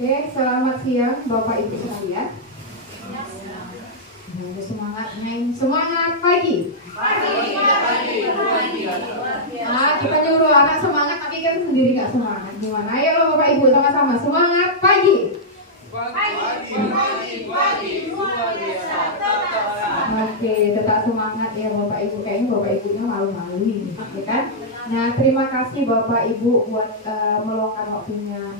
Oke, selamat siang Bapak Ibu sekalian. Semangat main, semangat pagi. Kita nyuruh anak semangat, tapi kan sendiri nggak semangat. Gimana? Ayo Bapak Ibu sama-sama semangat pagi. Oke, tetap semangat ya Bapak Ibu. Kayaknya Bapak Ibunya malu-malu ini, ya kan? Nah, terima kasih Bapak Ibu buat meluangkan waktunya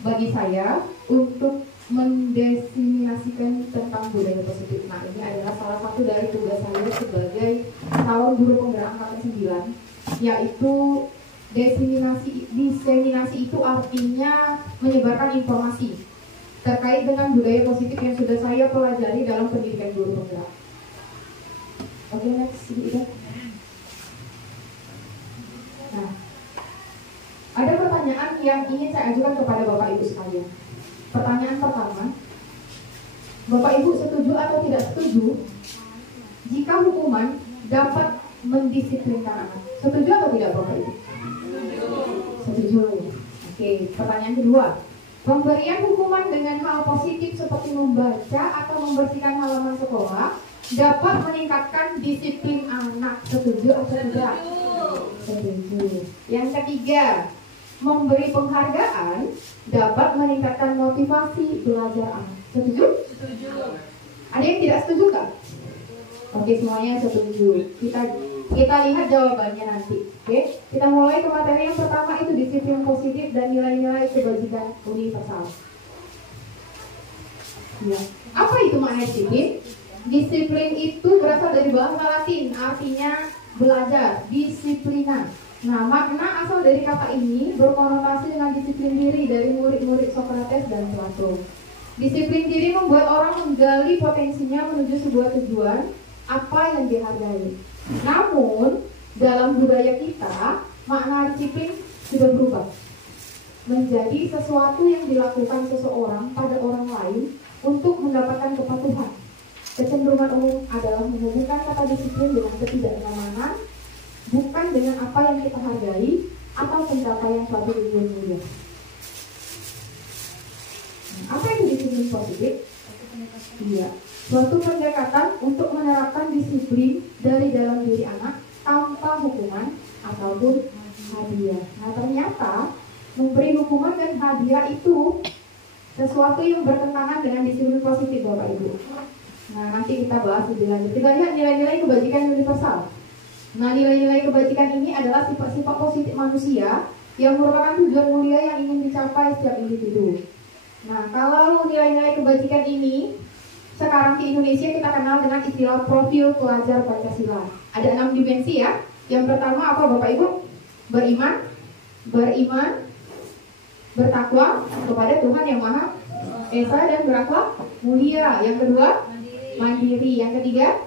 bagi saya untuk mendefinisikan tentang budaya positif. Nah, ini adalah salah satu dari tugas saya sebagai calon guru penggerak angkatan 9, yaitu diseminasi itu artinya menyebarkan informasi terkait dengan budaya positif yang sudah saya pelajari dalam pendidikan guru penggerak. Oke, next. Nah, ada pertanyaan yang ingin saya ajukan kepada Bapak Ibu sekalian. Pertanyaan pertama, Bapak Ibu setuju atau tidak setuju jika hukuman dapat mendisiplinkan anak? Setuju atau tidak Bapak Ibu? Setuju. Oke, pertanyaan kedua, pemberian hukuman dengan hal positif seperti membaca atau membersihkan halaman sekolah dapat meningkatkan disiplin anak. Setuju atau tidak? Setuju. Yang ketiga, memberi penghargaan dapat meningkatkan motivasi belajar anak. Setuju? Setuju. Ada yang tidak setuju kan? Oke, semuanya setuju. Kita lihat jawabannya nanti. Oke, kita mulai ke materi yang pertama, itu disiplin positif dan nilai-nilai kebajikan universal. Ya. Apa itu makna disiplin? Disiplin itu berasal dari bahasa Latin, artinya belajar, disiplina. Nah, makna asal dari kata ini berkonotasi dengan disiplin diri dari murid-murid Socrates dan Plato. Disiplin diri membuat orang menggali potensinya menuju sebuah tujuan apa yang dihargai. Namun, dalam budaya kita, makna disiplin sudah berubah menjadi sesuatu yang dilakukan seseorang pada orang lain untuk mendapatkan kepatuhan. Kecenderungan umum adalah menghubungkan kata disiplin dengan ketidaknyamanan, bukan dengan apa yang kita hargai atau pencapaian suatu tujuan mulia. Apa itu disiplin positif? Iya, suatu pendekatan untuk menerapkan disiplin dari dalam diri anak tanpa hukuman ataupun hadiah. Nah, ternyata memberi hukuman dan hadiah itu sesuatu yang bertentangan dengan disiplin positif, Bapak Ibu. Nah, nanti kita bahas lebih lanjut. Kita lihat nilai-nilai kebajikan universal. Nah, nilai-nilai kebajikan ini adalah sifat-sifat positif manusia yang merupakan tujuan mulia yang ingin dicapai setiap individu. Nah, kalau nilai-nilai kebajikan ini sekarang di Indonesia kita kenal dengan istilah profil pelajar Pancasila. Ada 6 dimensi ya. Yang pertama apa Bapak Ibu? Beriman, bertakwa kepada Tuhan yang Maha Esa dan berakhlak mulia. Yang kedua, mandiri. Yang ketiga,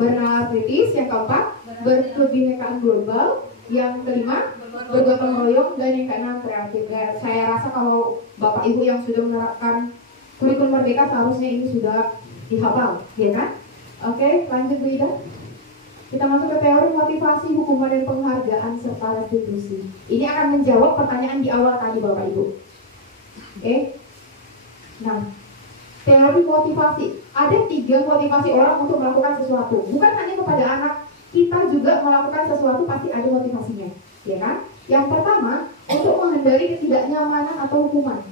bernalar kritis. Yang keempat, berkebinekaan global. Yang kelima, bergotong royong. Dan yang keenam, kreatif. Saya rasa kalau Bapak Ibu yang sudah menerapkan kurikulum merdeka seharusnya ini sudah dihafal, ya kan? Oke, lanjut Bu Ida. Kita masuk ke teori motivasi, hukuman dan penghargaan serta restitusi. Ini akan menjawab pertanyaan di awal tadi Bapak Ibu. Oke. Nah, teori motivasi. Ada 3 motivasi orang untuk melakukan sesuatu. Bukan hanya kepada anak, kita juga melakukan sesuatu pasti ada motivasinya, ya kan? Yang pertama, untuk menghindari ketidaknyamanan atau hukuman.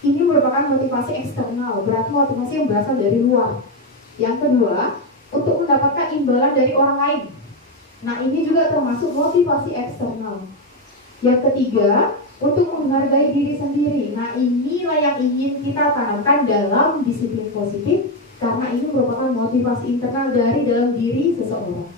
Ini merupakan motivasi eksternal, berarti motivasi yang berasal dari luar. Yang kedua, untuk mendapatkan imbalan dari orang lain. Nah, ini juga termasuk motivasi eksternal. Yang ketiga, untuk menghargai diri sendiri. Nah, inilah yang ingin kita tanamkan dalam disiplin positif, karena ini merupakan motivasi internal dari dalam diri seseorang.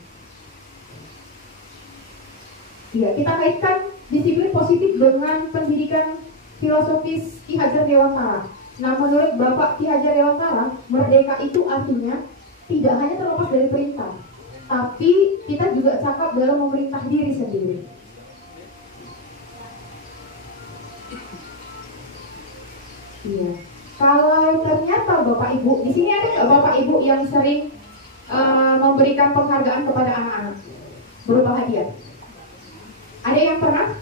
Ya, kita kaitkan disiplin positif dengan pendidikan filosofis Ki Hajar Dewantara. Nah, menurut Bapak Ki Hajar Dewantara, merdeka itu artinya tidak hanya terlepas dari perintah, tapi kita juga cakap dalam memerintah diri sendiri. Iya. Kalau ternyata Bapak Ibu, di sini ada nggak Bapak Ibu yang sering memberikan penghargaan kepada anak-anak berupa hadiah? Ada yang pernah?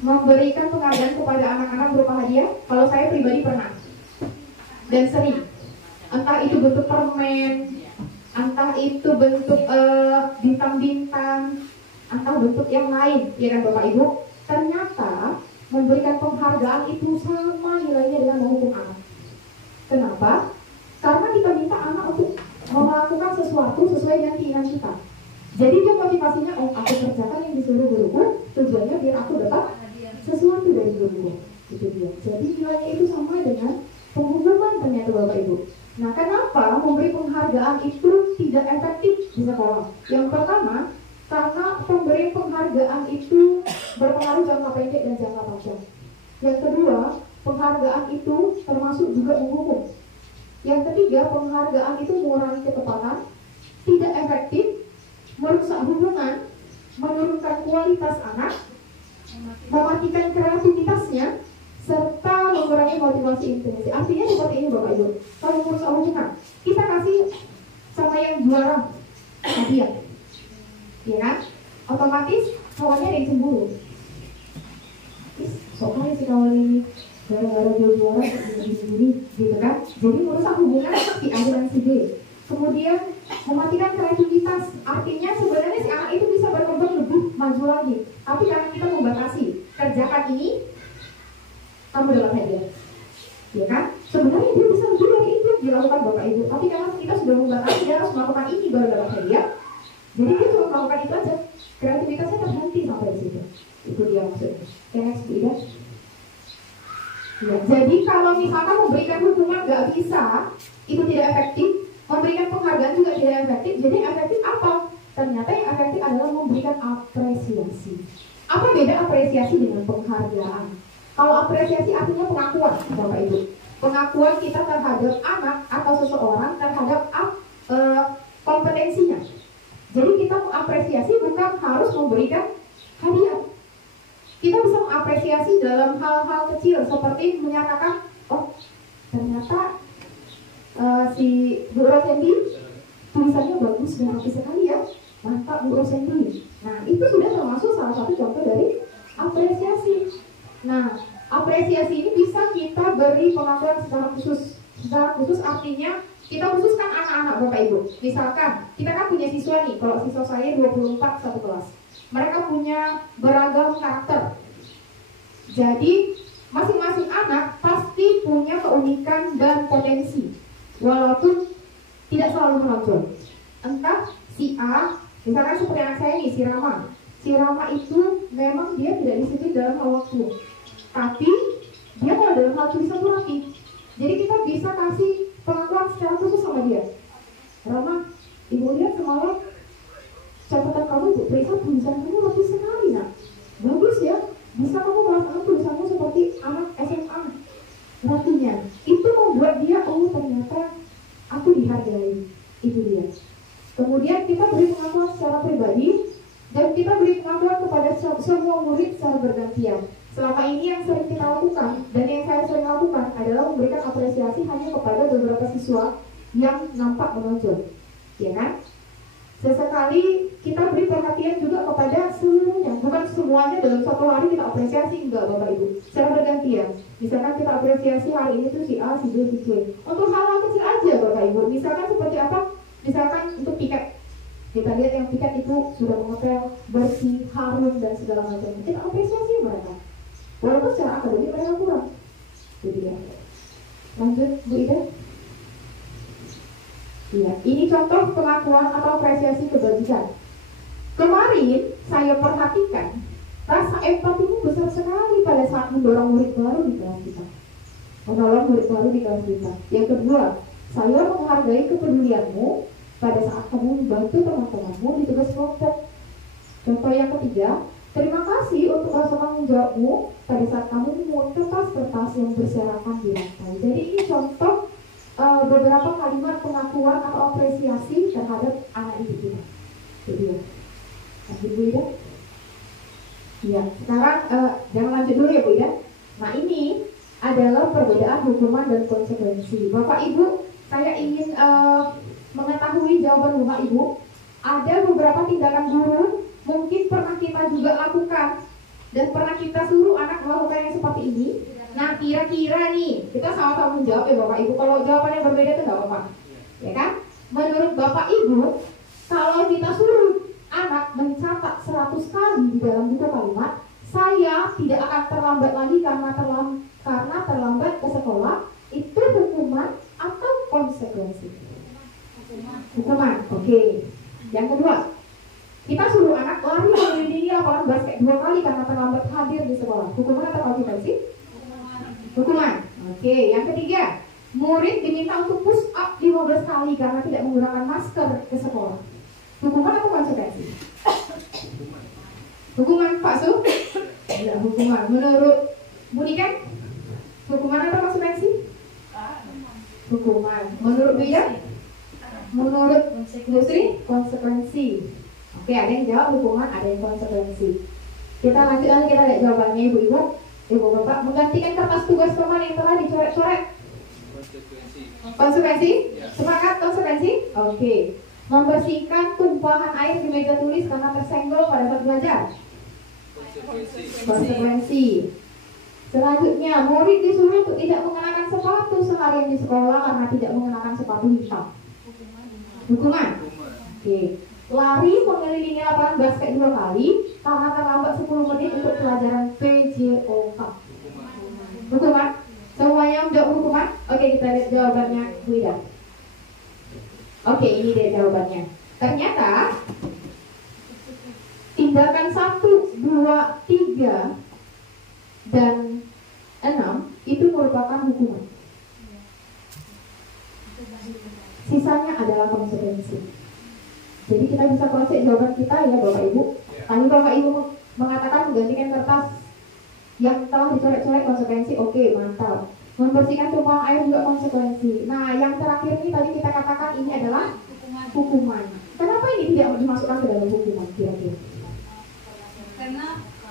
memberikan penghargaan kepada anak-anak berupa hadiah? Kalau saya pribadi pernah dan sering. Entah itu bentuk permen, entah itu bentuk bintang-bintang, entah bentuk yang lain, ya kan Bapak Ibu? Ternyata memberikan penghargaan itu sama nilainya dengan menghukum anak. Kenapa? Karena kita minta anak untuk melakukan sesuatu sesuai dengan keinginan kita. Jadi dia motivasinya, oh aku kerjakan yang disuruh guruku, tujuannya biar aku dapat sesuatu dari guruku. Itu dia. Jadi nilainya itu sama dengan penghukuman ternyata Bapak Ibu. Nah, kenapa memberi penghargaan itu tidak efektif di sekolah? Yang pertama, karena pemberian penghargaan itu berpengaruh jangka pendek dan jangka panjang. Yang kedua, penghargaan itu termasuk juga menghukum. Yang ketiga, penghargaan itu mengurangi ketepatan, tidak efektif, merusak hubungan, menurunkan kualitas anak, mematikan kreativitasnya, serta mengurangi motivasi intimidasi. Artinya seperti ini Bapak Ibu. Kalau merusak hubungan, kita kasih sama yang juara hadiah, ya kan? Otomatis kawannya ada yang cemburu. Soalnya si kawan ini gara-gara dia juara sendiri, gitu kan? Jadi merusak hubungan si A dan si B. Kemudian mematikan kreativitas. Artinya sebenarnya si anak itu bisa berkembang lebih maju lagi. Tapi karena kita membatasi, kerjakan ini, kamu dapat hadiah, ya kan? Sebenarnya dia bisa lebih dari itu dilakukan Bapak Ibu. Tapi karena kita sudah membatasi, dia harus melakukan ini baru dapat hadiah. Jadi dia cuma melakukan itu aja. Kreativitasnya terhenti sampai di situ. Itu dia maksudnya. Next, Bu Ida. Ya, jadi kalau misalkan memberikan hukuman nggak bisa, itu tidak efektif. Memberikan penghargaan juga tidak efektif. Jadi efektif apa? Ternyata yang efektif adalah memberikan apresiasi. Apa beda apresiasi dengan penghargaan? Kalau apresiasi artinya pengakuan, Bapak Ibu. Pengakuan kita terhadap anak atau seseorang terhadap kompetensinya. Jadi kita mengapresiasi bukan harus memberikan hadiah. Kita bisa mengapresiasi dalam hal-hal kecil seperti menyatakan, oh ternyata si Bu Rosendi tulisannya bagus dan rapi sekali ya, mantap Bu Rosendi. Nah itu sudah termasuk salah satu contoh dari apresiasi. Nah apresiasi ini bisa kita beri pengakuan secara khusus. Secara khusus artinya kita khususkan anak-anak Bapak Ibu. Misalkan kita kan punya siswa nih, kalau siswa saya 24 satu kelas. Mereka punya beragam karakter. Jadi masing-masing anak pasti punya keunikan dan potensi. Walaupun tidak selalu menonjol. Entah si A, misalkan seperti anak saya nih, si Rama. Si Rama itu memang dia tidak disiplin dalam hal waktu. Tapi dia kalau dalam hal tulisan itu rapi. Jadi kita bisa kasih pengakuan secara khusus sama dia. Rama, Ibu lihat semalam catatan kamu Bu Prisa, tulisan kamu rapi sekali nak. Bagus ya, bisa kamu melakukan tulisanmu seperti anak SMA. Rapinya, itu membuat dia, oh ternyata aku dihargai. Itu dia. Kemudian kita beri pengakuan secara pribadi dan kita beri pengakuan kepada semua murid secara bergantian. Selama ini yang sering kita lakukan dan yang saya sering lakukan adalah memberikan apresiasi hanya kepada beberapa siswa yang nampak menonjol, ya kan? Sesekali kita beri perhatian juga kepada seluruhnya, bukan semuanya dalam satu hari kita apresiasi, enggak Bapak Ibu, secara bergantian. Misalkan kita apresiasi hari ini tuh si A, si B, si C. Untuk hal-hal kecil aja Bapak Ibu, misalkan seperti apa? Misalkan untuk piket, kita lihat yang piket itu sudah mengepel, bersih, harum dan segala macam. Kita apresiasi mereka. Walaupun secara akademik mereka kurang. Jadi ya. Lanjut Bu Ida. Ya, ini contoh pengakuan atau apresiasi kebajikan. Kemarin saya perhatikan rasa empatimu besar sekali pada saat mendorong murid baru di kelas kita. Menolong murid baru di kelas kita. Yang kedua, saya menghargai kepedulianmu pada saat kamu membantu teman-temanmu di tugas kelompok. Contoh yang ketiga, terima kasih untuk rasa tanggung jawabmu pada saat kamu memungut kertas-kertas yang berserakan di lantai. Jadi ini contoh beberapa kalimat pengakuan atau apresiasi terhadap anak didik kita. Jadi ya, lanjut Bu Ida. Ya, sekarang jangan lanjut dulu ya Bu Ida. Nah ini adalah perbedaan hukuman dan konsekuensi. Bapak Ibu, saya ingin mengetahui jawaban Bapak Ibu. Ada beberapa tindakan guru mungkin pernah kita juga lakukan Dan pernah kita suruh anak melakukan yang seperti ini? Nah, kira-kira nih, kita sama-sama menjawab ya Bapak Ibu. Kalau jawabannya berbeda itu nggak apa-apa, ya kan? Menurut Bapak Ibu, kalau kita suruh anak mencatat 100 kali di dalam buku kalimat, saya tidak akan terlambat lagi karena terlambat ke sekolah, itu hukuman atau konsekuensi? Hukuman. Oke. Yang kedua, kita suruh anak lari mengelilingi lapangan basket 2 kali karena terlambat hadir di sekolah. Hukuman atau konsekuensi? Hukuman. Oke. Yang ketiga, murid diminta untuk push up 15 kali karena tidak menggunakan masker ke sekolah. Hukuman atau konsekuensi? Hukuman, Pak Su? Ya, hukuman. Menurut Bu Niken, hukuman atau konsekuensi? Hukuman. Menurut Bu Ida? Menurut Bu Sri? Konsekuensi. Oke, ada yang jawab hukuman, ada yang konsekuensi. Kita lanjut lagi, kita lihat jawabannya Ibu-ibu. Ibu-bapak, menggantikan kertas tugas teman yang telah dicoret-coret. Konsekuensi? Sepakat konsekuensi? Oke. Membersihkan tumpahan air di meja tulis karena tersenggol pada saat belajar. Konsekuensi. Selanjutnya, murid disuruh untuk tidak mengenakan sepatu seharian di sekolah karena tidak mengenakan sepatu hitam. Hukuman. Oke. Lari mengelilingi lapangan basket 2 kali karena terlambat 10 menit untuk pelajaran PJOK. Hukuman. Semuanya menjawab hukuman? Oke, kita lihat jawabannya Bu Ida. Oke, ini deh jawabannya. Ternyata tindakan 1, 2, 3 dan 6 itu merupakan hukuman. Sisanya adalah konsekuensi. Jadi kita bisa cross-check jawaban kita ya Bapak Ibu. Tadi Bapak Ibu mengatakan menggantikan kertas yang telah dicoret-coret konsekuensi, oke, mantap. Membersihkan tumpahan air juga konsekuensi. Nah, yang terakhir ini tadi kita katakan ini adalah hukuman. Kenapa ini tidak dimasukkan ke dalam hukuman kira-kira? Karena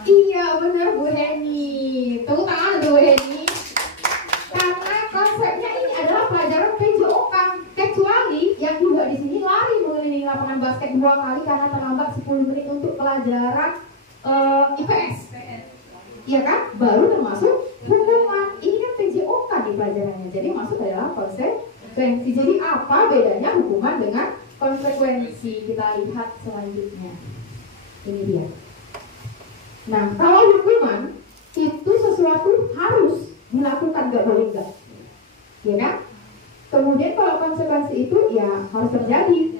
Iya benar Bu Heni. Tepuk tangan Bu Heni. Karena konsepnya ini adalah pelajaran PJOK. Kecuali yang juga di sini lari mengelilingi lapangan basket 2 kali karena terlambat 10 menit untuk pelajaran IPS. Iya kan? Baru termasuk hukuman. Ini kan PJOK di pelajarannya. Jadi masuk adalah konsekuensi. Jadi apa bedanya hukuman dengan konsekuensi? Kita lihat selanjutnya. Ini dia. Nah, kalau hukuman itu sesuatu harus dilakukan, gak boleh enggak, ya kan? Kemudian kalau konsekuensi itu ya harus terjadi.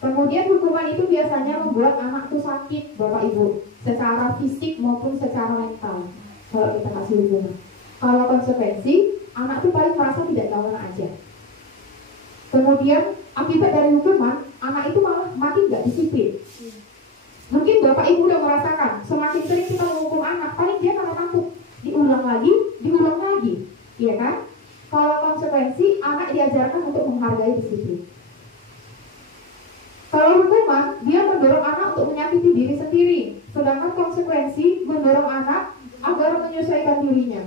Kemudian hukuman itu biasanya membuat anak itu sakit, Bapak Ibu, secara fisik maupun secara mental. Kalau kita kasih hukuman. Kalau konsekuensi, anak itu paling merasa tidak kawan aja. Kemudian akibat dari hukuman, anak itu malah makin gak disiplin. Mungkin Bapak Ibu udah merasakan, semakin sering kita menghukum anak, paling dia karena takut diulang lagi, iya kan? Kalau konsekuensi, anak diajarkan untuk menghargai disiplin. Kalau hukuman, dia mendorong anak untuk menyakiti diri sendiri, sedangkan konsekuensi mendorong anak agar menyesuaikan dirinya.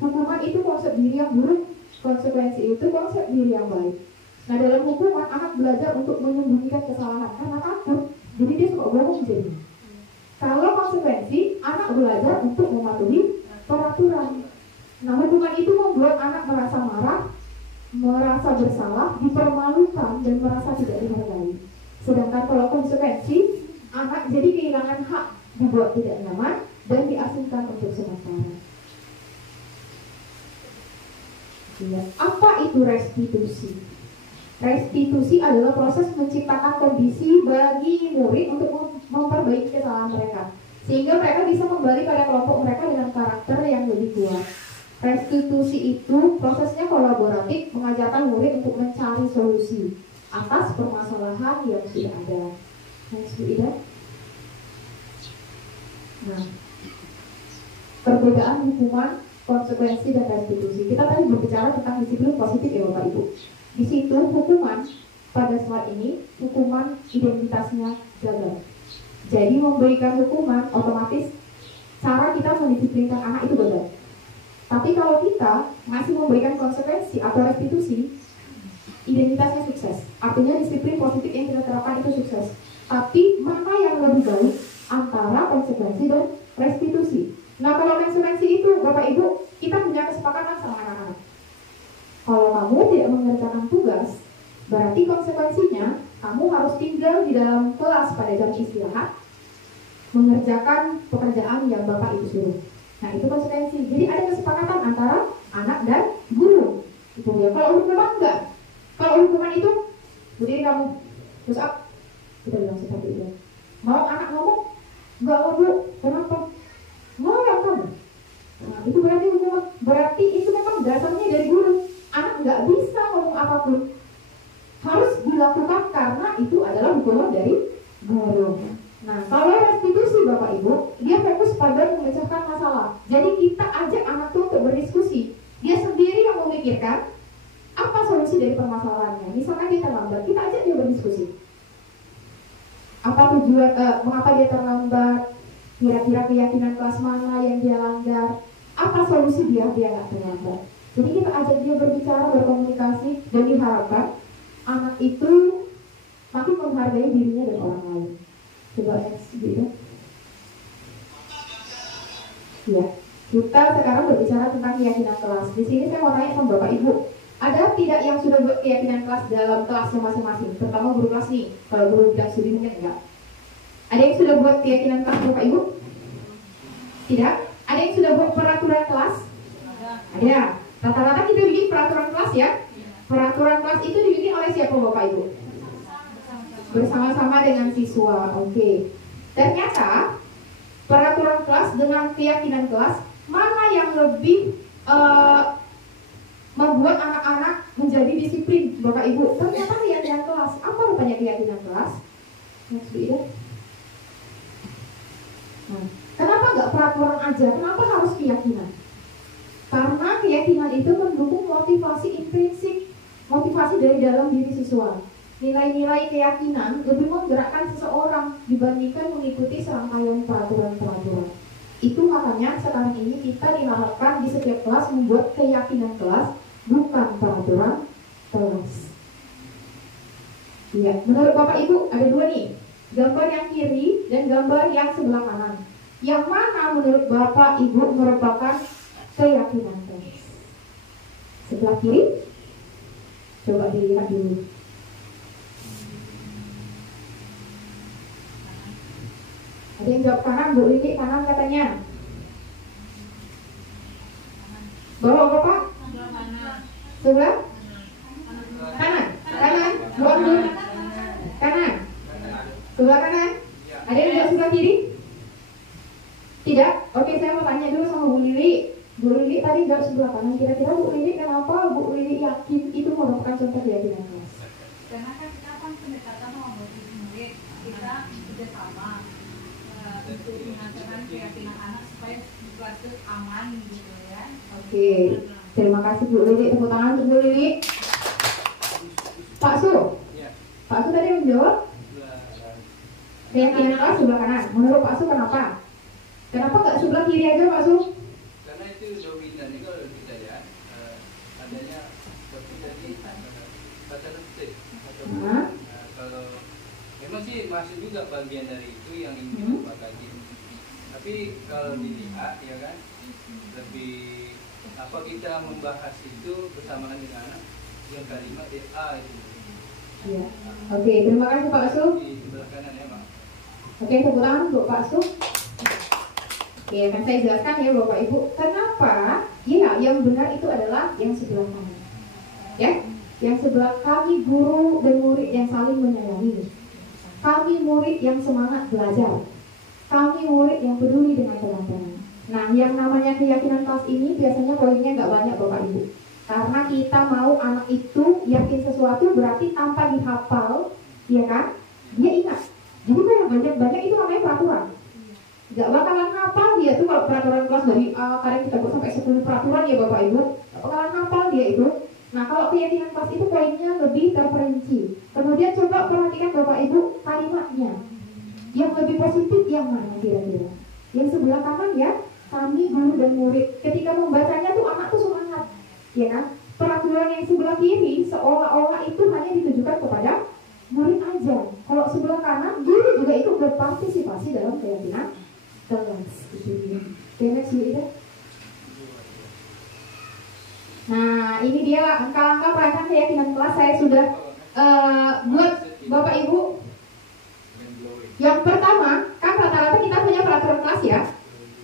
Hukuman itu konsep diri yang buruk, konsekuensi itu konsep diri yang baik. Nah, dalam hukuman, anak belajar untuk menyembunyikan kesalahan karena takut. Jadi dia suka bohong jadi. Kalau konsekuensi, anak belajar untuk mematuhi peraturan. Nah, hukuman itu membuat anak merasa marah, merasa bersalah, dipermalukan, dan merasa tidak dihargai. Sedangkan kalau konsekuensi, anak jadi kehilangan hak, dibuat tidak nyaman, dan diasingkan untuk sementara. Ya. Apa itu restitusi? Restitusi adalah proses menciptakan kondisi bagi murid untuk memperbaiki kesalahan mereka, sehingga mereka bisa kembali pada kelompok mereka dengan karakter yang lebih kuat. Restitusi itu prosesnya kolaboratif, mengajarkan murid untuk mencari solusi atas permasalahan yang sudah ada. Next, Bu Ida. Nah, perbedaan hukuman, konsekuensi, dan restitusi. Kita tadi berbicara tentang disiplin positif ya Bapak Ibu. Di situ hukuman pada saat ini, hukuman identitasnya gagal. Jadi memberikan hukuman otomatis cara kita mendisiplinkan anak itu gagal. Tapi kalau kita masih memberikan konsekuensi atau restitusi, identitasnya sukses. Artinya disiplin positif yang kita terapkan itu sukses. Tapi mana yang lebih baik antara konsekuensi dan restitusi? konsekuensinya kamu harus tinggal di dalam kelas pada jam istirahat, mengerjakan pekerjaan yang Bapak Ibu suruh. Nah, itu konsekuensi. Jadi ada kesepakatan antara anak dan guru. Itu ya. Kalau hukuman enggak. Kalau hukuman itu berdiri kamu, push up. Kita bilang seperti itu. Mau anak ngomong? Enggak mau, Bu. Kenapa? Mau ya kamu? Nah, itu berarti hukuman. Berarti itu memang dasarnya dari guru. Anak nggak bisa ngomong apapun. Harus dilakukan karena itu adalah hukuman dari guru. Nah, kalau restitusi Bapak Ibu, dia fokus pada memecahkan masalah. Jadi kita ajak anak itu untuk berdiskusi. Dia sendiri yang memikirkan apa solusi dari permasalahannya. Misalkan dia terlambat, kita ajak dia berdiskusi. Apa tujuan, mengapa dia terlambat? Kira-kira keyakinan kelas mana yang dia langgar? Apa solusi dia nggak terlambat? Jadi kita ajak dia berbicara, berkomunikasi, dan diharapkan anak itu makin menghargai dirinya dan orang lain. Coba next gitu. Ya, kita sekarang berbicara tentang keyakinan kelas. Di sini saya mau tanya sama Bapak Ibu, ada tidak yang sudah buat keyakinan kelas dalam kelasnya masing-masing? Terutama guru kelas nih. Kalau guru bidang studi mungkin enggak. Ada yang sudah buat keyakinan kelas Bapak Ibu? Tidak? Ada yang sudah buat peraturan kelas? Ada. Rata-rata kita bikin peraturan kelas ya. Peraturan kelas itu dibikin oleh siapa Bapak Ibu? Bersama-sama dengan siswa. Oke. Ternyata peraturan kelas dengan keyakinan kelas mana yang lebih membuat anak-anak menjadi disiplin Bapak Ibu? Ternyata keyakinan kelas. Apa rupanya keyakinan kelas? Next video. Nah, kenapa nggak peraturan aja? Kenapa harus keyakinan? Karena keyakinan itu mendukung motivasi intrinsik, motivasi dari dalam diri siswa. Nilai-nilai keyakinan lebih menggerakkan seseorang dibandingkan mengikuti serangkaian peraturan-peraturan. Itu makanya sekarang ini kita diharapkan di setiap kelas membuat keyakinan kelas, bukan peraturan kelas. Ya, menurut Bapak Ibu ada dua nih, gambar yang kiri dan gambar yang sebelah kanan. Yang mana menurut Bapak Ibu merupakan keyakinan kelas? Sebelah kiri, coba dilihat dulu. Ada yang jawab kanan, Bu Lili kanan katanya. Bawa Bapak? Sebelah? Kanan? Kanan? Buang dulu. Kanan? Sebelah kanan? Ada yang jawab sebelah kiri? Tidak? Oke, saya mau tanya dulu sama Bu Lili. Bu Lili tadi jawab sebelah kanan. Kira-kira Bu Lili kenapa Bu Lili yakin itu merupakan contoh keyakinan kelas? Karena kan kita kan pendekatan sama murid, kita kerjasama untuk mengatakan keyakinan anak supaya di kelas itu aman gitu ya. Oke, terima kasih Bu Lili. Tepuk tangan untuk Bu Lili. Pak Su, Pak Su tadi menjawab keyakinan kelas sebelah kanan. Menurut Pak Su kenapa? Kenapa nggak sebelah kiri aja Pak Su? Karena itu dominan itu kalau kita lihat adanya seperti tadi kata detik. Kalau memang sih masih juga bagian dari itu yang ingin kita kaji. Tapi kalau dilihat ya kan lebih apa kita membahas itu bersamaan dengan yang kalimat A itu. Iya. Oke, terima kasih Pak Su. Di sebelah kanan ya Pak. Oke, tepuk tangan untuk Pak Su. Oke, akan saya jelaskan ya Bapak Ibu, kenapa ya yang benar itu adalah yang sebelah kanan. Ya, yang sebelah kami guru dan murid yang saling menyayangi. Kami murid yang semangat belajar. Kami murid yang peduli dengan teman-teman. Nah, yang namanya keyakinan kelas ini biasanya poinnya nggak banyak Bapak Ibu. Karena kita mau anak itu yakin sesuatu berarti tanpa dihafal, ya kan? Dia ingat. Jadi kalau banyak-banyak itu namanya peraturan. Gak bakalan hafal dia tuh kalau peraturan kelas dari A, kadang kita buat sampai 10 peraturan ya Bapak Ibu. Gak bakalan hafal dia itu. Nah, kalau keyakinan kelas itu poinnya lebih terperinci. Kemudian coba perhatikan Bapak Ibu kalimatnya. Yang lebih positif yang mana kira-kira? Yang sebelah kanan ya, kami guru dan murid. Ketika membacanya tuh anak tuh semangat, ya kan? Peraturan yang sebelah kiri seolah-olah itu hanya ditujukan kepada murid aja. Kalau sebelah kanan, guru juga itu berpartisipasi dalam keyakinan kelas. Oke, next dulu. Nah, ini dia langkah-langkah perancang keyakinan kelas. Saya sudah buat Bapak Ibu, yang pertama kan rata-rata kita punya peraturan kelas ya.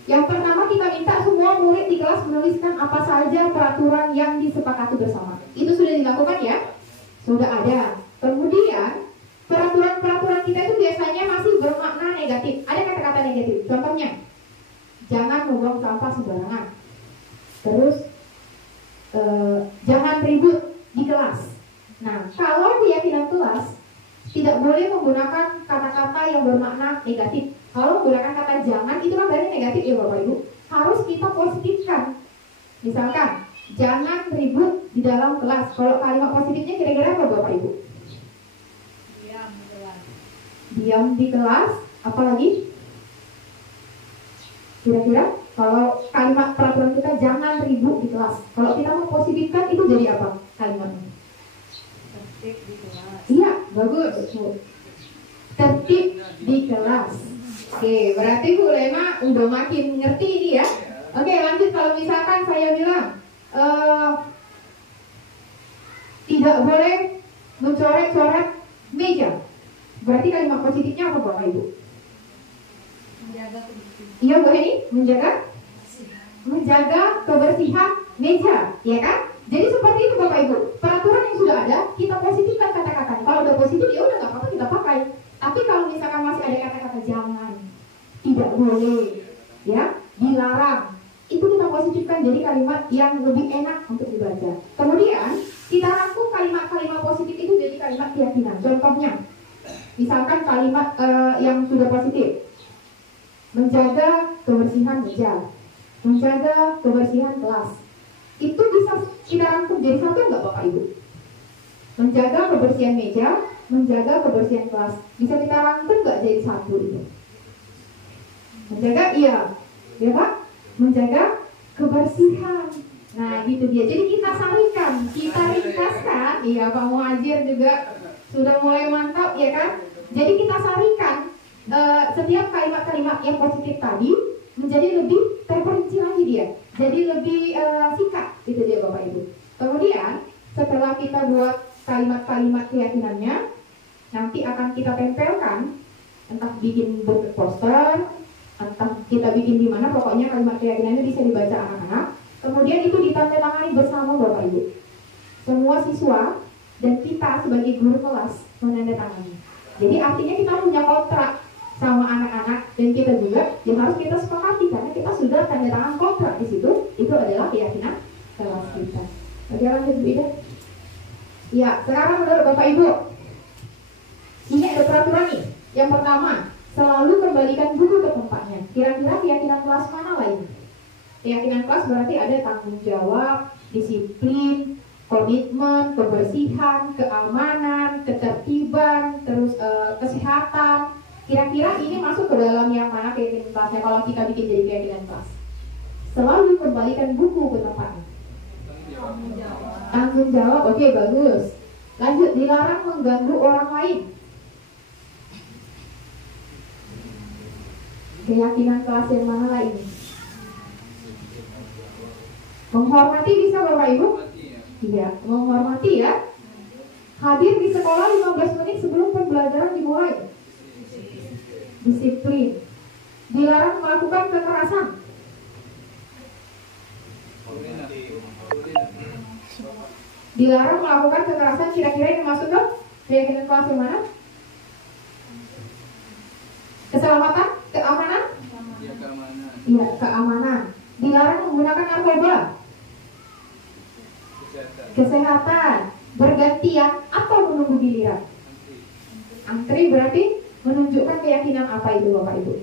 Yang pertama kita minta semua murid di kelas menuliskan apa saja peraturan yang disepakati bersama. Itu sudah dilakukan ya? Sudah ada. Kemudian peraturan-peraturan kita itu biasanya masih bermakna negatif. Ada kata-kata negatif. Contohnya, jangan membuang sampah sembarangan. Terus jangan ribut di kelas. Nah, kalau keyakinan kelas tidak boleh menggunakan kata-kata yang bermakna negatif. Kalau menggunakan kata jangan itu kan berarti negatif ya Bapak Ibu. Harus kita positifkan. Misalkan, jangan ribut di dalam kelas. Kalau kalimat positifnya kira-kira apa Bapak Ibu? Diam di kelas. Diam di kelas. Apalagi? Kira-kira kalau kalimat peraturan kita jangan ribut di kelas. Kalau kita mau positifkan itu jadi apa kalimatnya? Tertib di kelas. Iya, bagus. Tertib di kelas. Oke, berarti Bu Lena udah makin ngerti ini ya. Oke, lanjut. Kalau misalkan saya bilang tidak boleh mencoret-coret meja, berarti kalimat positifnya apa Bapak Ibu? Menjaga kebersihan. Iya Bu Heni, menjaga kebersihan meja, ya kan? Jadi seperti itu Bapak Ibu. Peraturan yang sudah ada kita positifkan kata-katanya. Kalau udah positif ya udah nggak apa-apa kita pakai. Tapi kalau misalkan masih ada kata-kata jangan, tidak boleh, ya, dilarang, itu kita positifkan jadi kalimat yang lebih enak untuk dibaca. Kemudian kita rangkum kalimat-kalimat positif itu jadi kalimat keyakinan. Contohnya, misalkan kalimat yang sudah positif, menjaga kebersihan meja, menjaga kebersihan kelas. Itu bisa kita rangkum jadi satu nggak Bapak Ibu? Menjaga kebersihan meja, menjaga kebersihan kelas. Bisa kita rangkum nggak jadi satu itu? Menjaga, iya, ya Pak? Menjaga kebersihan. Nah, gitu dia. Jadi kita sarikan, kita ringkaskan. Iya, Pak Muhajir juga sudah mulai mantap, ya kan? Jadi kita sarikan setiap kalimat-kalimat yang positif tadi menjadi lebih terperinci lagi dia. Jadi lebih singkat, itu dia Bapak Ibu. Kemudian setelah kita buat kalimat-kalimat keyakinannya, nanti akan kita tempelkan, entah bikin bentuk poster, entah kita bikin di mana, pokoknya kalimat keyakinannya bisa dibaca anak-anak. Kemudian itu ditandatangani bersama Bapak Ibu. Semua siswa dan kita sebagai guru kelas menandatangani. Jadi artinya kita punya kontrak sama anak-anak dan kita juga yang harus kita sepakati karena kita sudah tanda tangan kontrak di situ. Itu adalah keyakinan kelas kita. Oke, lanjut Bu Ida. Ya, sekarang menurut Bapak Ibu, ini ada peraturan nih. Yang pertama, selalu kembalikan buku ke tempatnya. Kira-kira keyakinan kelas mana lain? Keyakinan kelas berarti ada tanggung jawab, disiplin, komitmen, kebersihan, keamanan, ketertiban, terus kesehatan. Kira-kira ini masuk ke dalam yang mana keyakinan kelasnya kalau kita bikin jadi keyakinan kelas? Selalu kembalikan buku ke tempatnya. Tanggung jawab, oke, bagus. Lanjut, dilarang mengganggu orang lain. Keyakinan kelas yang mana lain? Menghormati bisa Bapak Ibu? Iya, menghormati ya. Hadir di sekolah 15 menit sebelum pembelajaran dimulai. Disiplin. Dilarang melakukan kekerasan. Dilarang melakukan kekerasan, kira-kira yang masuk dong? Keyakinan kelas yang mana? Keselamatan? Keamanan? Iya, keamanan. Dilarang menggunakan narkoba. Kesehatan. Bergantian atau menunggu giliran? Antri berarti menunjukkan keyakinan apa itu Bapak Ibu?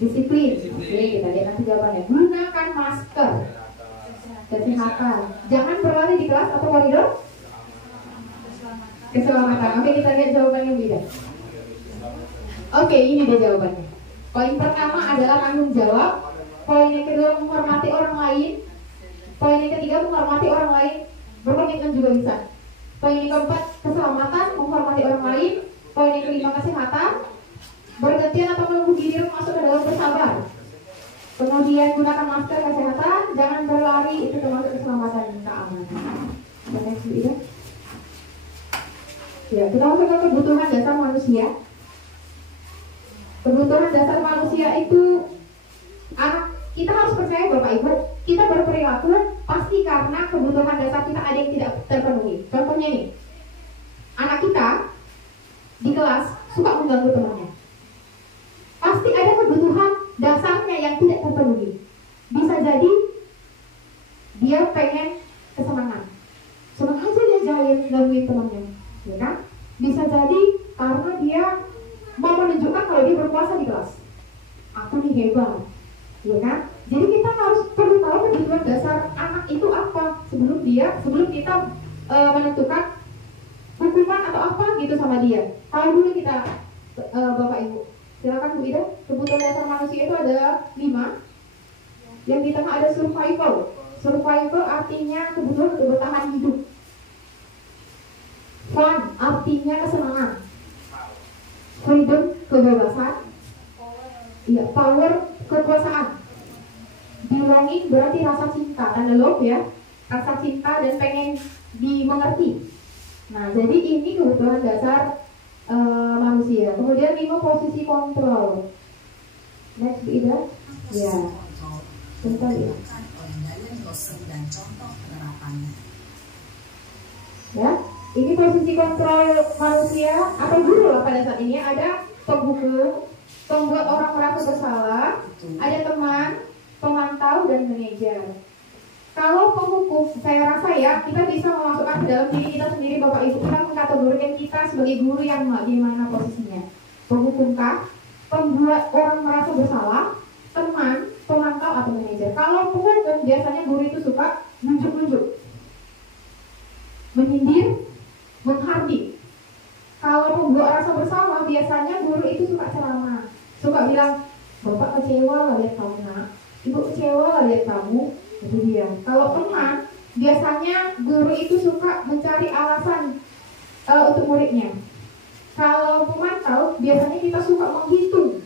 Disiplin. Oke, kita lihat nanti jawabannya. Gunakan masker. Kesehatan. Jangan berlari di kelas atau koridor. Keselamatan. Oke, kita lihat jawabannya beda. Oke, ini dia jawabannya. Poin pertama adalah tanggung jawab. Poin yang kedua menghormati orang lain. Poin yang ketiga menghormati orang lain. Berkomitmen juga bisa. Poin yang keempat keselamatan, menghormati orang lain. Poin yang kelima kesehatan. Bergantian atau menunggu giliran masuk ke dalam bersabar. Kemudian gunakan masker, kesehatan, jangan berlari, itu termasuk keselamatan dan keamanan. Next, Bu Ida. Ya, kita masuk ke kebutuhan dasar manusia. Kebutuhan dasar manusia itu anak kita harus percaya Bapak Ibu, kita berperilaku pasti karena kebutuhan dasar kita ada yang tidak terpenuhi. Contohnya nih, anak kita di kelas suka mengganggu temannya. Pasti ada kebutuhan dasarnya yang tidak terpenuhi. Bisa jadi dia pengen kesenangan, senang aja dia gangguin temannya, ya kan? Bisa jadi karena dia mau menunjukkan kalau dia berkuasa di kelas. Aku nih hebat, ya kan? Jadi kita harus perlu tahu kebutuhan dasar anak itu apa sebelum kita menentukan hukuman atau apa gitu sama dia. Kalau dulu kita Bapak Ibu, silakan Bu Ida. Kebutuhan dasar manusia itu ada 5. Yang di tengah ada survival. Survival artinya kebutuhan untuk bertahan hidup. Fun artinya kesenangan. Freedom kebebasan. Iya, power kekuasaan. Belonging berarti rasa cinta, tanda love ya, rasa cinta dan pengen dimengerti. Nah, jadi ini kebutuhan dasar manusia. Kemudian 5 posisi kontrol. Next, Ida. Ya. Bentar ya. Dan contoh penerapannya. Ya, ini posisi kontrol manusia atau guru lah pada saat ini. Ada penghukum, pembuat orang merasa bersalah, ada teman, pemantau, dan manajer. Kalau penghukum, saya rasa ya kita bisa memasukkan ke dalam diri kita sendiri Bapak Ibu. Kita mengkategorikan kita sebagai guru yang gimana posisinya. Penghukumkah, pembuat orang merasa bersalah, teman, pemantau, atau manajer. Kalau penghukum biasanya guru itu suka nunjuk-nunjuk, menyindir, menghardik. Kalau pembuat rasa bersalah biasanya guru itu suka ceramah, suka bilang, Bapak kecewa lah lihat kamu nak, Ibu kecewa lah lihat kamu. Itu dia. Kalau teman, biasanya guru itu suka mencari alasan untuk muridnya. Kalau pemantau, biasanya kita suka menghitung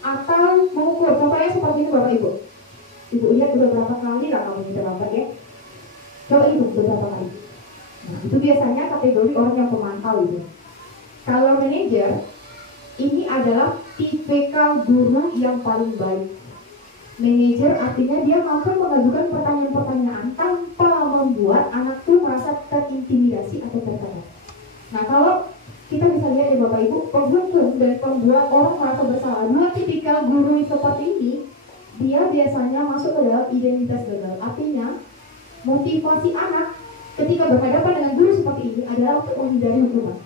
atau mengukur. Contohnya seperti ini Bapak Ibu. Ibu lihat udah berapa kali lah kamu ini terlambat ya. Coba hitung beberapa kali. Nah, itu biasanya kategori orang yang pemantau itu. Kalau manajer, ini adalah tipikal guru yang paling baik. Manajer artinya dia mampu mengajukan pertanyaan-pertanyaan tanpa membuat anak itu merasa terintimidasi atau tertekan. Nah, kalau kita bisa lihat ya Bapak Ibu, penghukum dan pembuat orang merasa bersalah, 2 tipikal guru seperti ini, dia biasanya masuk ke dalam identitas gagal. Artinya, motivasi anak ketika berhadapan dengan guru seperti ini adalah untuk menghindari hukuman.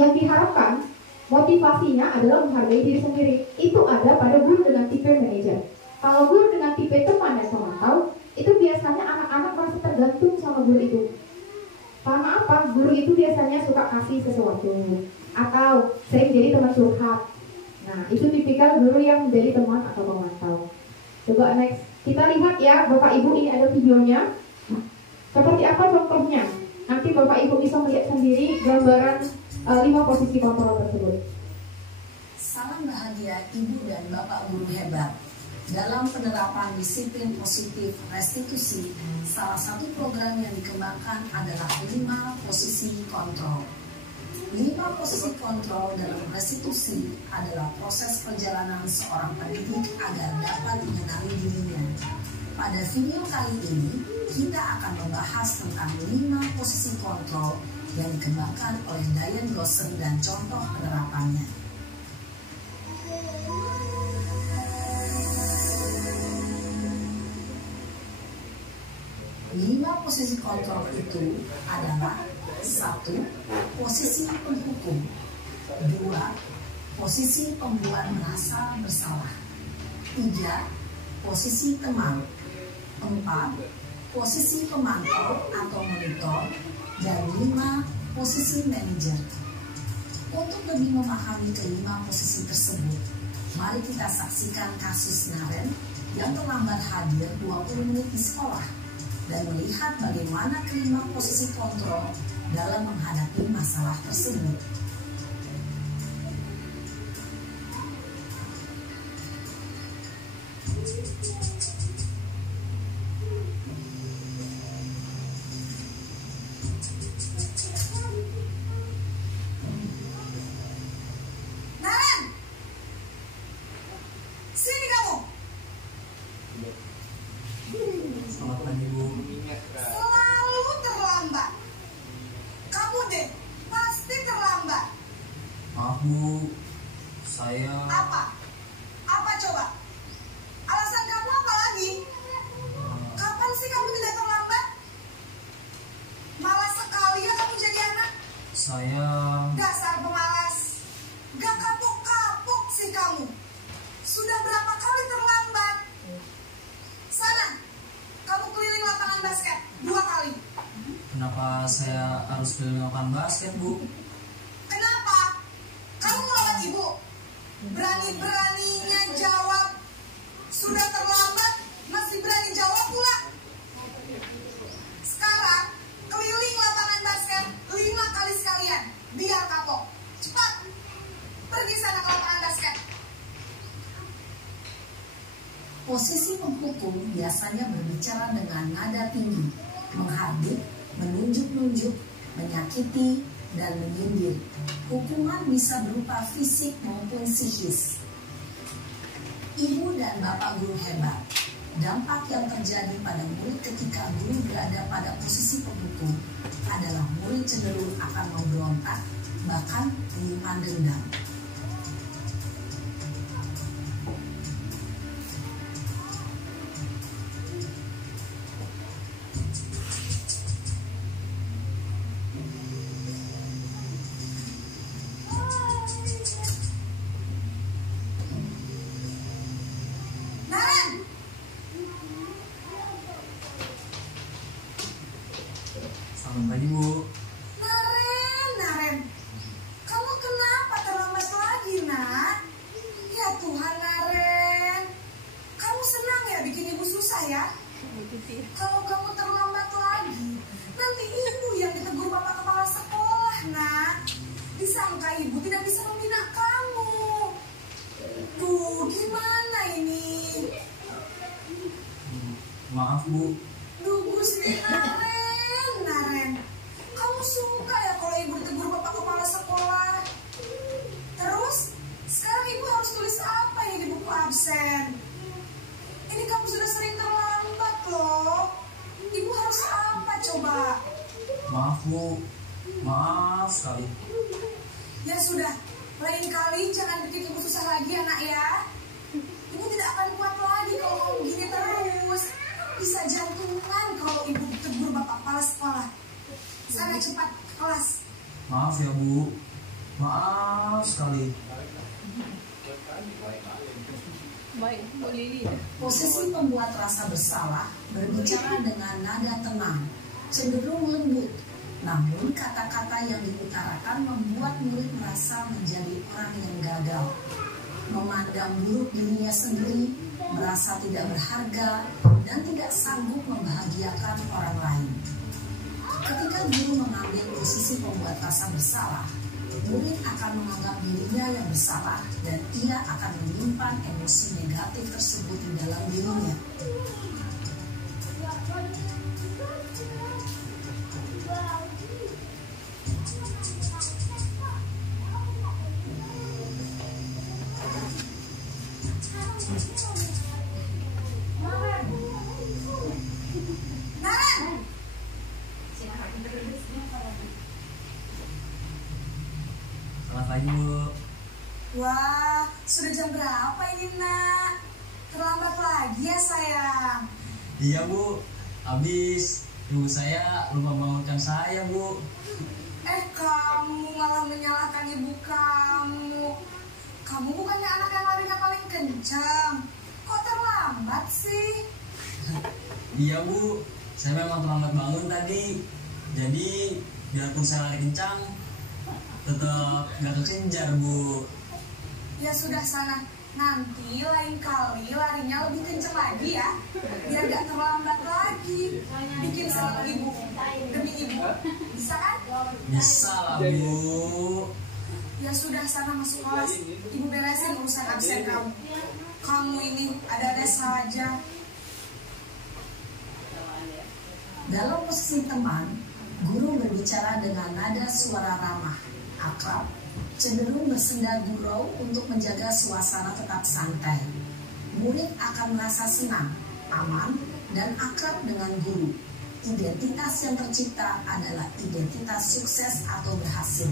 Yang diharapkan motivasinya adalah menghargai diri sendiri. Itu ada pada guru dengan tipe manajer. Kalau guru dengan tipe teman dan pemantau, itu biasanya anak-anak merasa tergantung sama guru itu. Karena apa? Guru itu biasanya suka kasih sesuatu atau sering jadi teman curhat. Nah, itu tipikal guru yang menjadi teman atau pemantau. Coba next. Kita lihat ya Bapak Ibu, ini ada videonya. Seperti apa contohnya? Nanti Bapak Ibu bisa melihat sendiri gambaran 5 posisi kontrol tersebut. Salam bahagia Ibu dan Bapak guru hebat. Dalam penerapan disiplin positif restitusi, salah satu program yang dikembangkan adalah 5 posisi kontrol. 5 posisi kontrol dalam restitusi adalah proses perjalanan seorang pendidik agar dapat mengenali dirinya. Pada video kali ini, kita akan membahas tentang 5 posisi kontrol yang dikembangkan oleh Diane Gosser dan contoh penerapannya. Lima posisi kontrol itu adalah 1. Posisi penghukum, 2. Posisi pembuat merasa bersalah, 3. Posisi teman, 4. Posisi pemantau atau monitor, dan 5. Posisi manajer. Untuk lebih memahami kelima posisi tersebut, mari kita saksikan kasus Naren yang terlambat hadir 20 menit di sekolah dan melihat bagaimana kelima posisi kontrol dalam menghadapi masalah tersebut. Maaf Bu, saya... Apa? Apa coba? Alasan kamu apa lagi? Kapan sih kamu tidak terlambat? Malas sekali ya kamu jadi anak. Saya... Dasar pemalas. Gak kapok-kapok sih kamu. Sudah berapa kali terlambat? Sana, kamu keliling lapangan basket 2 kali. Kenapa saya harus keliling lapangan basket Bu? Kenapa? Kamu melawan ibu? Berani-beraninya jawab. Sudah terlambat, masih berani jawab pula. Sekarang, keliling lapangan basket 5 kali sekalian. Biar kapok. Cepat. Pergi sana ke lapangan basket. Posisi penghukum biasanya berbicara dengan nada tinggi, menghardik, menunjuk-nunjuk, menyakiti, dan menyindir. Hukuman bisa berupa fisik maupun psikis. Ibu dan bapak guru hebat. Dampak yang terjadi pada murid ketika guru berada pada posisi penghukum adalah murid cenderung akan memberontak, bahkan menyimpan dendam. Selamat pagi Bu. Naren, kamu kenapa terlambat lagi, nak? Ya Tuhan, Naren, kamu senang ya bikin ibu susah ya? Kalau kamu terlambat lagi, nanti ibu yang ditegur bapak kepala sekolah, nak. Disangka ibu tidak bisa membina kamu. Duh, gimana ini? Maaf Bu. Duh, Gusti Naren, kamu suka ya kalau ibu ditegur bapak kepala sekolah? Terus, sekarang ibu harus tulis apa ini di buku absen? Ini kamu sudah sering terlambat loh. Ibu harus apa coba? Maaf Bu. Maaf sekali. Ya sudah, lain kali jangan bikin ibu susah lagi ya nak ya. Ibu tidak akan kuat lagi kalau kamu gini terus. Bisa jantungan kalau ibu ditegur bapak kepala sekolah. Sana cepat ke kelas. Maaf ya Bu. Maaf sekali. Baik, Bu Lili. Posisi pembuat rasa bersalah berbicara dengan nada tenang, cenderung lembut. Namun kata-kata yang diutarakan membuat murid merasa menjadi orang yang gagal, memandang buruk dirinya sendiri, merasa tidak berharga, dan tidak sanggup membahagiakan orang lain. Ketika guru mengambil posisi pembuat rasa bersalah, murid akan menganggap dirinya yang bersalah dan ia akan menyimpan emosi negatif tersebut di dalam dirinya. Selamat pagi Bu. Wah, sudah jam berapa ini nak? Terlambat lagi ya sayang. Iya Bu. Habis ibu saya lupa bangunkan saya Bu. Kamu malah menyalahkan ibu kamu. Kamu bukannya anak yang larinya paling kencang. Kok terlambat sih? Iya Bu. Saya memang terlambat bangun tadi. Jadi biarpun saya lari kencang, tetap gak kekejar Bu. Ya sudah sana. Nanti lain kali larinya lebih kencang lagi ya. Biar gak terlambat lagi. Bikin salah ibu demi ibu. Bisa kan? Bisa lah Bu. Ya sudah sana masuk kelas. Ibu beresin urusan absen kamu. Kamu ini ada-ada saja. Dalam posisi teman, guru berbicara dengan nada suara ramah, akrab, cenderung bersenda gurau untuk menjaga suasana tetap santai. Murid akan merasa senang, aman, dan akrab dengan guru. Identitas yang tercipta adalah identitas sukses atau berhasil.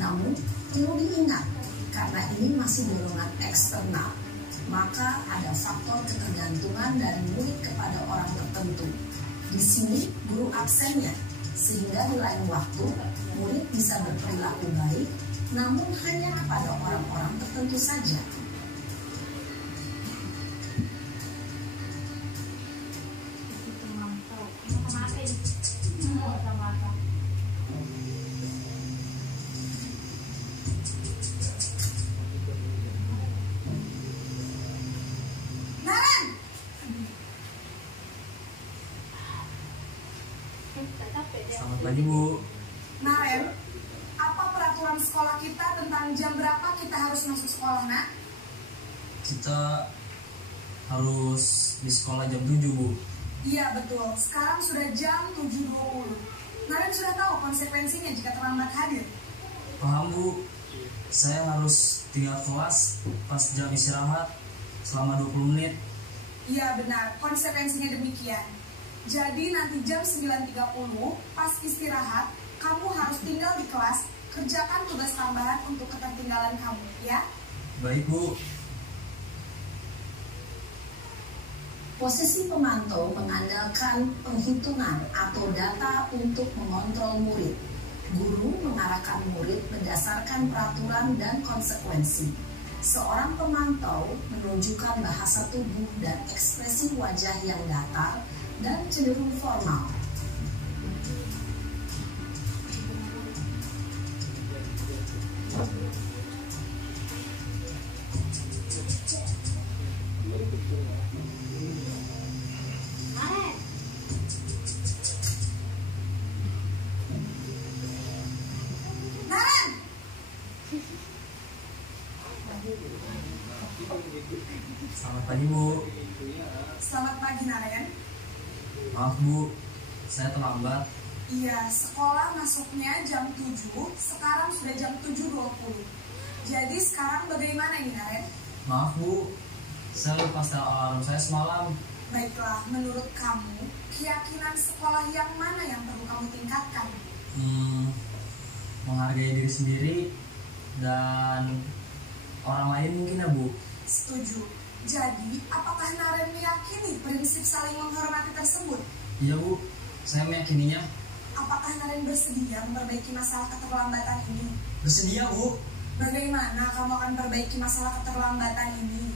Namun, Perlu diingat, karena ini masih dorongan eksternal, maka ada faktor ketergantungan dari murid kepada orang tertentu. Di sini guru absennya, sehingga di lain waktu murid bisa berperilaku baik, namun hanya kepada orang-orang tertentu saja. Selamat pagi Bu. Naren, apa peraturan sekolah kita tentang jam berapa kita harus masuk sekolah, nak? Kita harus di sekolah jam 7 Bu. Iya betul, sekarang sudah jam 7.20. Naren sudah tahu konsekuensinya jika terlambat hadir. Paham Bu, saya harus tinggal kelas pas jam istirahat selama 20 menit. Iya benar, konsekuensinya demikian. Jadi nanti jam 9.30 pas istirahat, kamu harus tinggal di kelas, kerjakan tugas tambahan untuk ketertinggalan kamu, ya? Baik Bu. Posisi pemantau mengandalkan penghitungan atau data untuk mengontrol murid. Guru mengarahkan murid berdasarkan peraturan dan konsekuensi. Seorang pemantau menunjukkan bahasa tubuh dan ekspresi wajah yang datar dan cenderung formal. Naren! Selamat pagi Bu. Selamat pagi, Naren. Maaf Bu, saya terlambat. Iya, sekolah masuknya jam 7, sekarang sudah jam 7.20. Jadi sekarang bagaimana ini, Naren? Maaf Bu, saya lupa setel alarm saya semalam. Baiklah, menurut kamu, keyakinan sekolah yang mana yang perlu kamu tingkatkan? Menghargai diri sendiri dan orang lain mungkin ya Bu. Setuju. Jadi, apakah Naren meyakini prinsip saling menghormati tersebut? Iya Bu, saya meyakininya. Apakah Naren bersedia memperbaiki masalah keterlambatan ini? Bersedia Bu. Bagaimana kamu akan perbaiki masalah keterlambatan ini?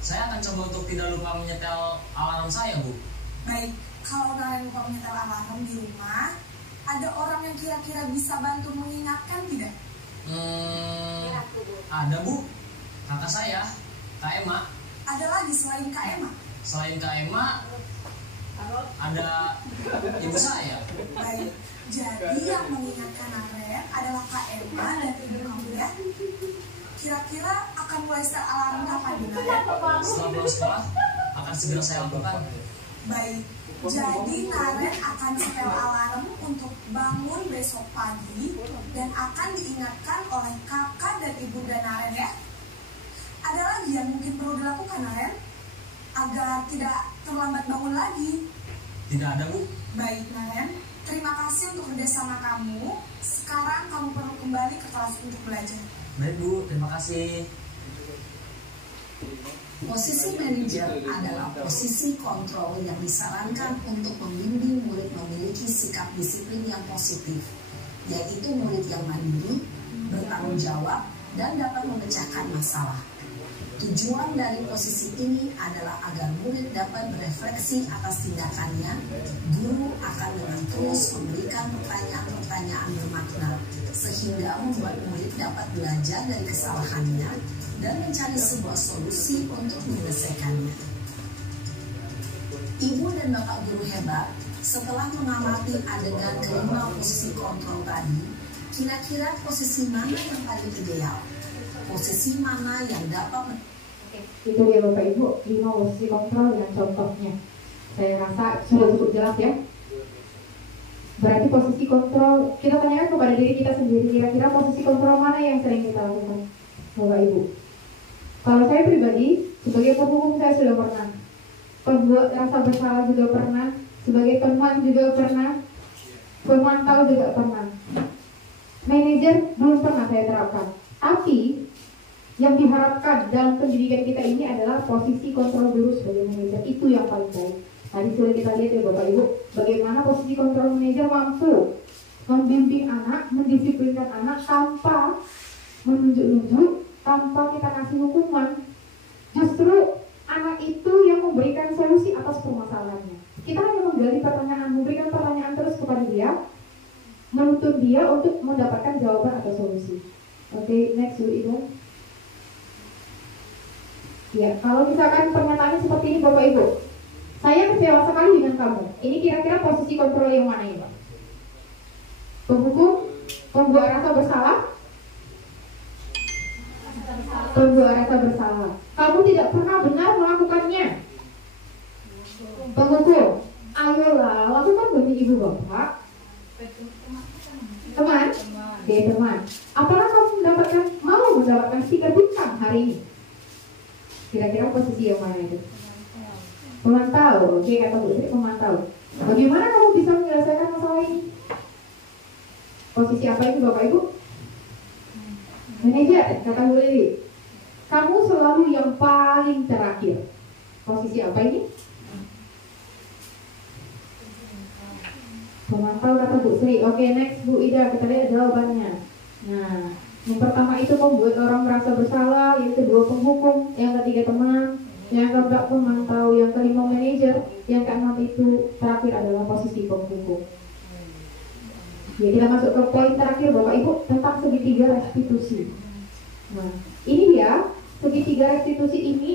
Saya akan coba untuk tidak lupa menyetel alarm saya Bu. Baik, kalau Naren lupa menyetel alarm di rumah, ada orang yang kira-kira bisa bantu mengingatkan tidak? Ada Bu, kakak saya, Kak Emma. Ada lagi selain Kak Emma? Selain Kak Emma, ada ibu saya. Baik, jadi yang mengingatkan Naren adalah Kak Emma dan ibu kamu ya. Kira-kira akan mulai setel alarm kapan nih, Naren? Setelah pulang sekolah, akan segera saya lakukan. Baik, jadi Naren akan setel alarm untuk bangun besok pagi dan akan diingatkan oleh kakak dan ibunda Naren ya. Ada lagi yang mungkin perlu dilakukan, Naren, agar tidak terlambat bangun lagi? Tidak ada Bu. Baik, Naren, terima kasih untuk kerjasama kamu. Sekarang kamu perlu kembali ke kelas untuk belajar. Baik Bu, terima kasih. Posisi manajer adalah posisi kontrol yang disarankan untuk membimbing murid memiliki sikap disiplin yang positif, yaitu murid yang mandiri, bertanggung jawab, dan dapat memecahkan masalah. Tujuan dari posisi ini adalah agar murid dapat berefleksi atas tindakannya. Guru akan dengan terus memberikan pertanyaan-pertanyaan bermakna, sehingga membuat murid dapat belajar dari kesalahannya dan mencari sebuah solusi untuk menyelesaikannya. Ibu dan bapak guru hebat, setelah mengamati adegan kelima posisi kontrol tadi, kira-kira posisi mana yang paling ideal? Posisi mana yang dapat Itu dia Bapak Ibu, 5 posisi kontrol dengan contohnya. Saya rasa sudah cukup jelas ya. Berarti posisi kontrol, kita tanyakan kepada diri kita sendiri, kira-kira posisi kontrol mana yang sering kita lakukan, Bapak Ibu? Kalau saya pribadi, sebagai penghukum saya sudah pernah, pembuat rasa bersalah juga pernah, sebagai teman juga pernah, pemantau juga pernah. manajer belum pernah saya terapkan. Tapi yang diharapkan dalam pendidikan kita ini adalah posisi kontrol guru sebagai manajer. Itu yang paling baik. Tadi sudah kita lihat ya Bapak Ibu, bagaimana posisi kontrol manajer mampu membimbing anak, mendisiplinkan anak tanpa menunjuk-nunjuk, tanpa kita kasih hukuman. Justru anak itu yang memberikan solusi atas permasalahannya. Kita hanya menggali pertanyaan, memberikan pertanyaan terus kepada dia, menuntut dia untuk mendapatkan jawaban atau solusi. Oke, next dulu Ibu. Ya, kalau misalkan pernyataannya seperti ini Bapak Ibu, saya kecewa sekali dengan kamu. Ini kira-kira posisi kontrol yang mana ya Pak? Penghukum, pembuat rasa bersalah, pembuat rasa bersalah. Kamu tidak pernah benar melakukannya. Penghukum, ayolah lakukan demi ibu bapak. Teman, oke teman. Apakah kamu mau mendapatkan stiker bintang hari ini? Kira-kira posisi yang mana itu? Pemantau, oke kata Bu Sri, pemantau. Bagaimana kamu bisa menyelesaikan masalah ini? Posisi apa ini Bapak Ibu? Manajer, kata Bu Lili. Kamu selalu yang paling terakhir. Posisi apa ini? Pemantau, kata Bu Sri. Oke, next Bu Ida, kita lihat jawabannya. Nah, yang pertama itu membuat orang merasa bersalah, yang kedua penghukum, yang ketiga teman, yang keempat pemantau, yang kelima manajer, yang keenam itu terakhir adalah posisi penghukum. Ya, kita masuk ke poin terakhir Bapak Ibu tentang segitiga restitusi. Nah, ini dia segitiga restitusi ini.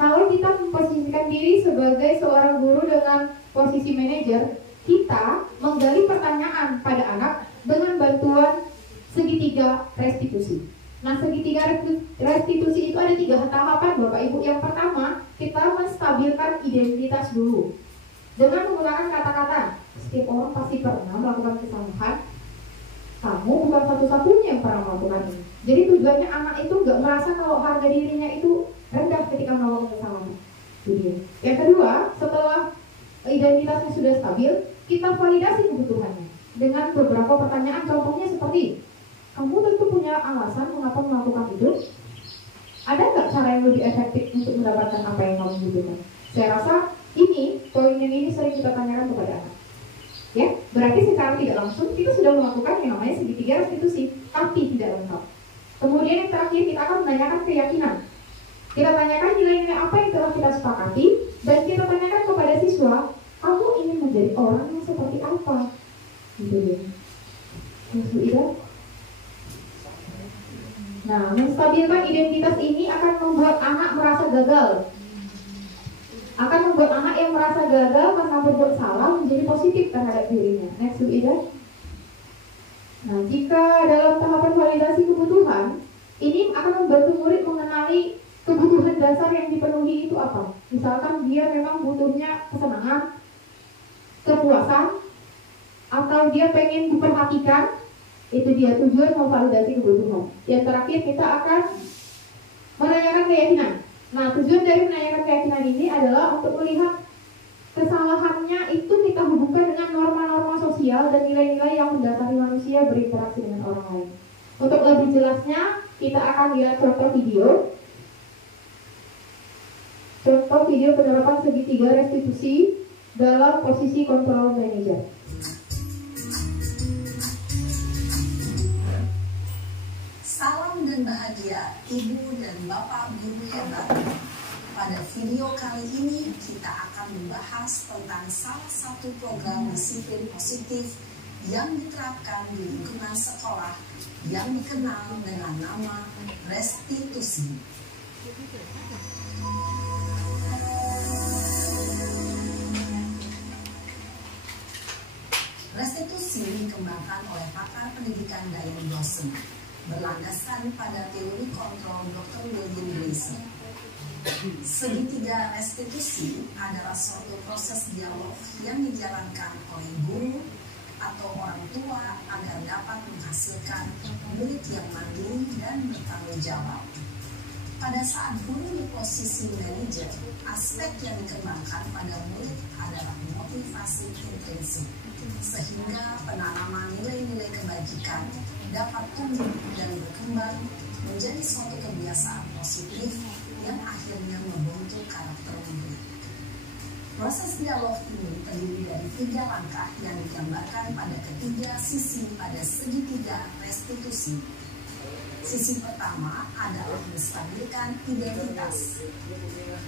Kalau kita memposisikan diri sebagai seorang guru dengan posisi manajer, kita menggali pertanyaan pada anak dengan bantuan segitiga restitusi. Nah, segitiga restitusi itu ada 3 tahapan Bapak Ibu. Yang pertama, kita menstabilkan identitas dulu dengan menggunakan kata-kata. Setiap orang pasti pernah melakukan kesalahan. Kamu bukan satu-satunya yang pernah melakukan ini. Jadi tujuannya anak itu nggak merasa kalau harga dirinya itu rendah ketika melakukan kesalahan. Jadi, yang kedua, setelah identitasnya sudah stabil, kita validasi kebutuhannya dengan beberapa pertanyaan. Contohnya seperti, kamu tentu punya alasan mengapa melakukan itu. Ada nggak cara yang lebih efektif untuk mendapatkan apa yang kamu butuhkan? Saya rasa ini, poin yang ini sering kita tanyakan kepada anak. Ya, berarti secara tidak langsung kita sudah melakukan yang namanya segitiga restitusi, tapi tidak lengkap. Kemudian yang terakhir kita akan menanyakan keyakinan. Kita tanyakan nilai-nilai apa yang telah kita sepakati, dan kita tanyakan kepada siswa, kamu ingin menjadi orang yang seperti apa? Gitu ya. Ibu Ida. Nah, menstabilkan identitas ini akan membuat anak merasa gagal. Akan membuat anak yang merasa gagal karena berbuat salah menjadi positif terhadap dirinya. Next, Bu Ida. Nah, jika dalam tahapan validasi kebutuhan, ini akan membantu murid mengenali kebutuhan dasar yang dipenuhi itu apa. Misalkan dia memang butuhnya kesenangan, kepuasan, atau dia pengen diperhatikan. Itu dia tujuan memvalidasi kebutuhan. Yang terakhir kita akan menanyakan keyakinan. Nah, tujuan dari menanyakan keyakinan ini adalah untuk melihat kesalahannya itu kita hubungkan dengan norma-norma sosial dan nilai-nilai yang mendasari manusia berinteraksi dengan orang lain. Untuk lebih jelasnya, kita akan lihat contoh video. Contoh video penerapan segitiga restitusi dalam posisi kontrol manager. Salam dan bahagia Ibu dan Bapak Guru hebat. Pada video kali ini kita akan membahas tentang salah satu program disiplin positif yang diterapkan di lingkungan sekolah yang dikenal dengan nama restitusi. Restitusi dikembangkan oleh pakar pendidikan Diane Blossom, berlandaskan pada teori kontrol Dr. William Gleason. Segitiga restitusi adalah suatu proses dialog yang dijalankan oleh guru atau orang tua agar dapat menghasilkan murid yang mandiri dan bertanggung jawab. Pada saat guru di posisi manajer, aspek yang dikembangkan pada murid adalah motivasi intrinsik, sehingga penanaman nilai-nilai kebajikan dapat tumbuh dan berkembang menjadi suatu kebiasaan positif yang akhirnya membentuk karakter murid. Proses dialog ini terdiri dari 3 langkah yang digambarkan pada ketiga sisi pada segitiga restitusi. Sisi pertama adalah menstabilkan identitas.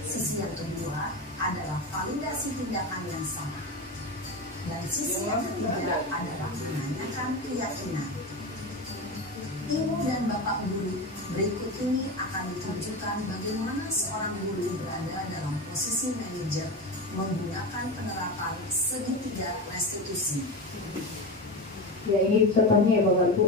Sisi yang kedua adalah validasi tindakan yang salah. Dan sisi yang ketiga adalah menanyakan keyakinan. Ibu dan Bapak guru, berikut ini akan ditunjukkan bagaimana seorang guru berada dalam posisi manajer menggunakan penerapan segitiga restitusi. Ya, ini contohnya ya Bapak Ibu.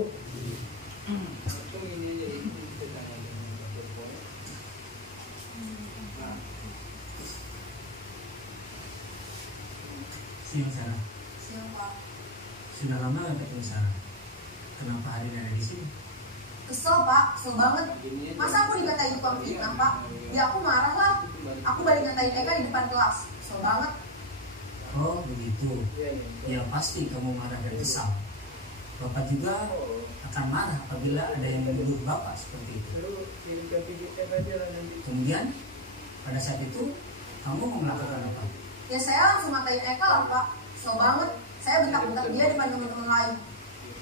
Siang Sarah. Siang Pak. Sudah lama gak ketemu Sarah? Kenapa hari ini ada di sini? Kesel Pak, kesel banget. Masa aku dikatain tukang fitnah Pak? Ya aku marah lah. Aku balik ngatain Eka di depan kelas. Kesel banget. Oh begitu. Ya pasti kamu marah dan kesal. Bapak juga akan marah apabila ada yang menuduh Bapak seperti itu. Kemudian pada saat itu kamu mau melakukan apa? Ya saya langsung ngatain Eka lah Pak. Kesel banget. Saya bentak-bentak dia depan teman-teman lain.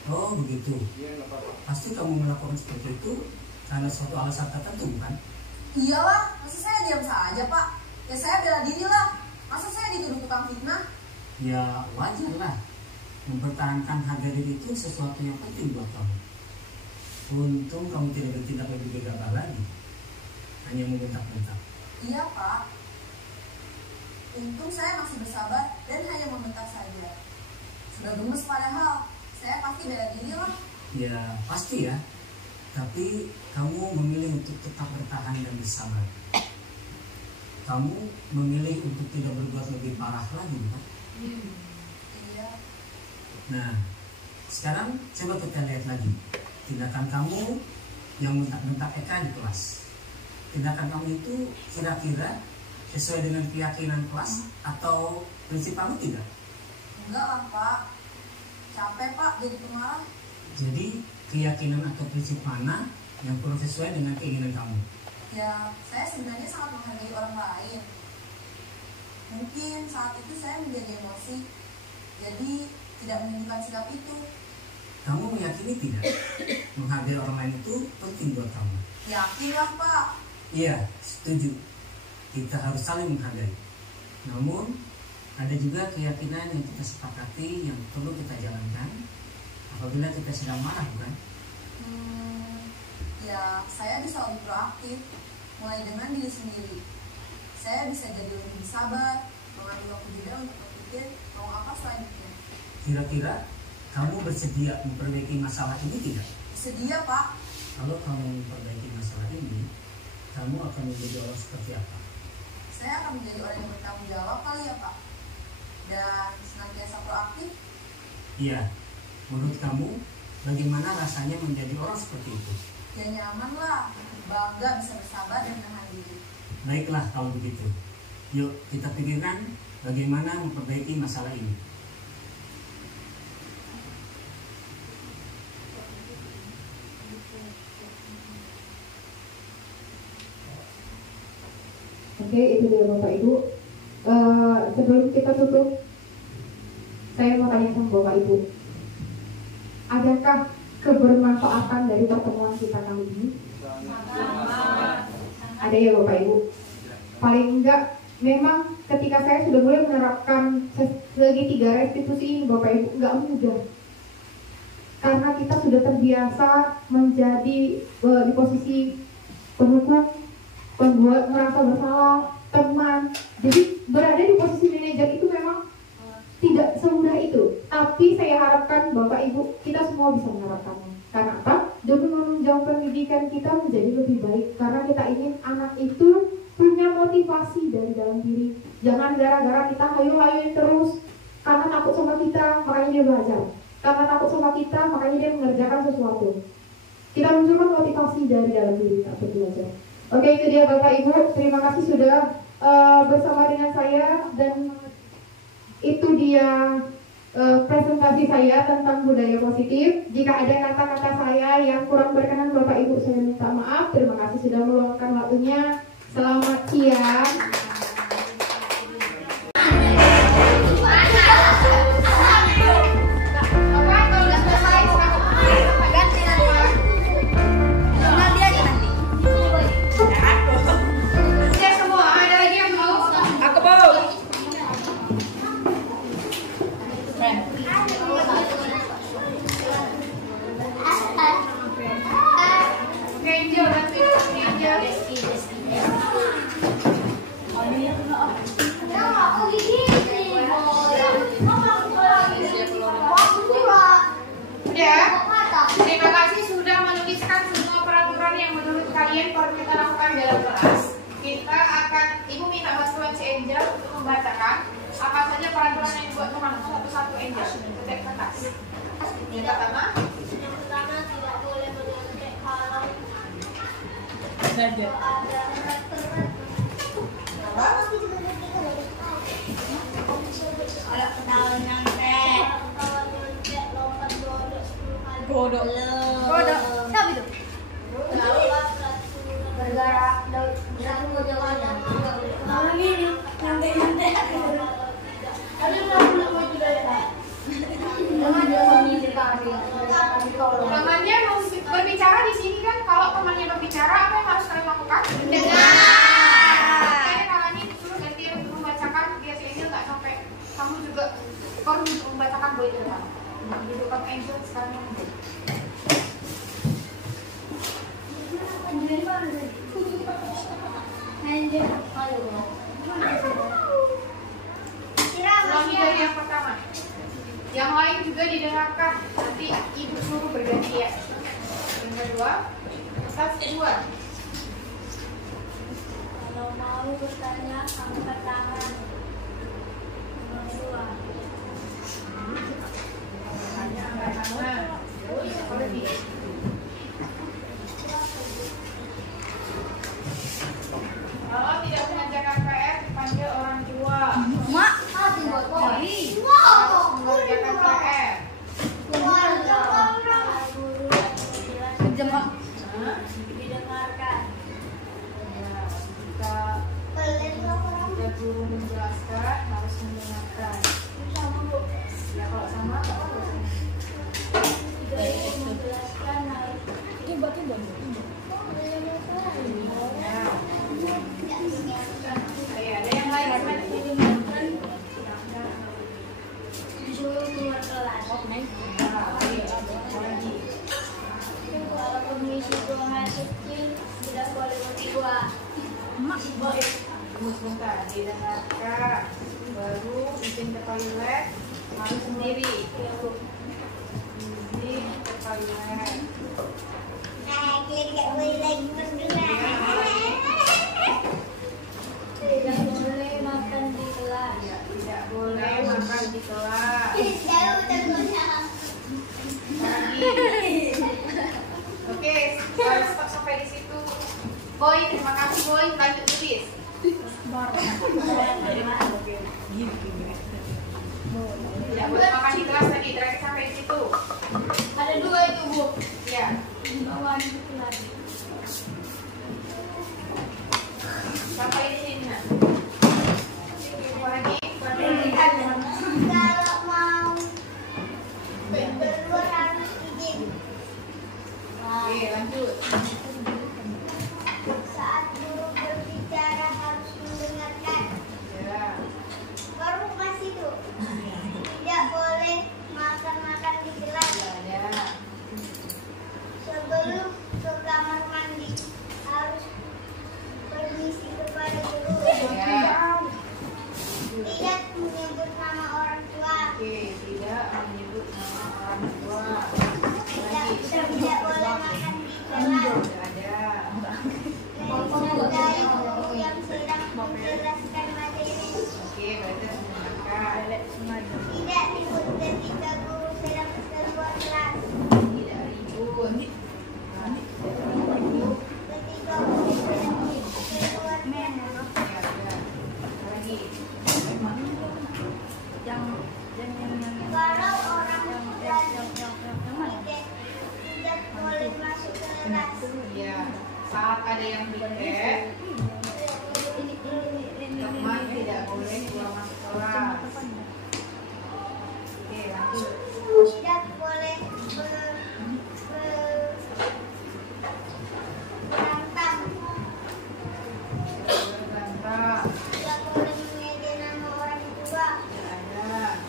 Oh begitu. Pasti kamu melakukan seperti itu karena suatu alasan tertentu bukan? Iyalah, masa saya diam saja Pak? Ya saya bela diri lah. Masa saya dituduh tukang fitnah? Ya wajar lah. Mempertahankan harga diri itu sesuatu yang penting buat kamu. Untung kamu tidak bertindak lebih gegabah lagi. Hanya membentak-bentak. Iya Pak. Untung saya masih bersabar dan hanya membentak saja. Sudah gemes padahal. Saya pasti bela diri lah. Ya pasti ya. Tapi kamu memilih untuk tetap bertahan dan bersabar. Kamu memilih untuk tidak berbuat lebih parah lagi bukan? Iya. Nah, sekarang coba kita lihat lagi tindakan kamu yang bentak-bentak Eka di kelas. Tindakan kamu itu kira-kira sesuai dengan keyakinan kelas atau prinsip kamu tidak? Enggak lah Pak. Capek Pak jadi pemarah. Jadi keyakinan atau prinsip mana yang kurang sesuai dengan keinginan kamu? Ya saya sebenarnya sangat menghargai orang lain. Mungkin saat itu saya menjadi emosi. Jadi tidak menunjukkan sikap itu. Kamu meyakini tidak menghargai orang lain itu penting buat kamu? Yakin lah Pak. Iya, setuju. Kita harus saling menghargai. Namun ada juga keyakinan yang kita sepakati yang perlu kita jalankan apabila kita sedang marah bukan? Ya saya bisa lebih proaktif. Mulai dengan diri sendiri. Saya bisa jadi lebih sabar, mengambil waktu jeda untuk berpikir mau apa selanjutnya. Kira-kira kamu bersedia memperbaiki masalah ini tidak? Sedia Pak. Kalau kamu memperbaiki masalah ini, kamu akan menjadi orang seperti apa? Saya akan menjadi orang yang bertanggung jawab kali ya Pak. Dan senantiasa proaktif. Iya, menurut kamu bagaimana rasanya menjadi orang seperti itu? Ya nyaman lah, bangga bisa bersabar dan menahan diri. Baiklah kalau begitu. Yuk kita pikirkan bagaimana memperbaiki masalah ini. Oke, itu dia Bapak Ibu. Sebelum kita tutup, saya mau tanya sama Bapak Ibu, adakah kebermanfaatan dari pertemuan kita kali ini? Ada ya Bapak Ibu? Paling enggak, memang ketika saya sudah mulai menerapkan segitiga restitusi ini Bapak Ibu, enggak mudah. Karena kita sudah terbiasa menjadi di posisi penghukum, pembuat merasa bersalah, teman. Jadi berada di posisi manajer itu memang tidak semudah itu. Tapi saya harapkan Bapak Ibu kita semua bisa menerapkannya. Karena apa? Demi menunjang pendidikan kita menjadi lebih baik. Karena kita ingin anak itu punya motivasi dari dalam diri. Jangan gara-gara kita hayu-hayuin terus karena takut sama kita, makanya dia belajar. Karena takut sama kita, makanya dia mengerjakan sesuatu. Kita munculkan motivasi dari dalam diri untuk belajar. Oke, itu dia Bapak Ibu. Terima kasih sudah bersama dengan saya, dan itu dia presentasi saya tentang budaya positif. Jika ada kata-kata saya yang kurang berkenan Bapak Ibu, saya minta maaf. Terima kasih sudah meluangkan waktunya. Selamat siang. Terima kasih sudah menuliskan semua peraturan yang menurut kalian perlu kita lakukan dalam kelas. Kita akan, Ibu minta bantuan si Angel untuk membacakan apa saja peraturan yang dibuat teman satu-satu Angel setiap kertas. Yang pertama, tidak boleh menyontek kalau ada kalau ketahuan nyontek lompat bodoh 10 kali. Bodoh. Siapa itu? Bergerak jatuh ke jalan. Kalau ini nyontek. Ada enggak mau juga ya? temannya berbicara di sini kan. Kalau temannya berbicara, apa yang harus kalian lakukan? Dengar. Saya kalian disuruh ganti membacakan, biar si Angel nggak sampai kamu juga perlu membacakan boy itu kan. Gitu kamu Angel sekarang yang boy. Ulangi dari yang pertama. Yang lain juga didengarkan. Nanti ibu suruh berganti ya. Yang kedua, kertas kedua. Kalau mau bertanya, angkat tangan. Nomor 2. Tanya angkat tangan. Terus apa lagi? Kalau tidak mengerjakan PR, dipanggil orang tua. Mak, buat kali. Mengerjakan PR. Jemaah Hah? didengarkan. Ya, jika guru menjelaskan, harus mendengarkan. Ya kalau sama, nggak apa-apa. Menjelaskan harus Ya, ada yang lain disuruh keluar kelas. Kalau pengisi buang air kecil tidak boleh berdua. Tunggu sebentar, didengarkan. Baru izin ke toilet, harus sendiri. Izin ke toilet. Tidak boleh makan di kelas. Ya, tidak boleh makan di kelas. Oke, stop sampai di situ. Boy, terima kasih Boy. Lanjut tulis. Tidak boleh makan di kelas tadi. Terakhir sampai di situ. Ada 2 itu, Bu. Ya. Bawaan itu lagi. Sampai di sini. Nah. Apa lagi? Kalau mau keluar harus izin. Oke, lanjut. Saat guru berbicara harus mendengarkan. Ya. Baru masih itu. Tidak boleh makan-makan di kelas. Ya. Sebelum ke kamar mandi harus permisi kepada guru. Ya. Tidak menyebut nama orang tua. Oke, tidak menyebut nama orang tua. Tidak boleh makan di kelas. Saat ada yang piket, teman tidak boleh keluar masuk kelas. Oke, lanjut. Tidak boleh berantem. Berbantah. Tidak boleh mengejek nama orang tua. Tidak ada.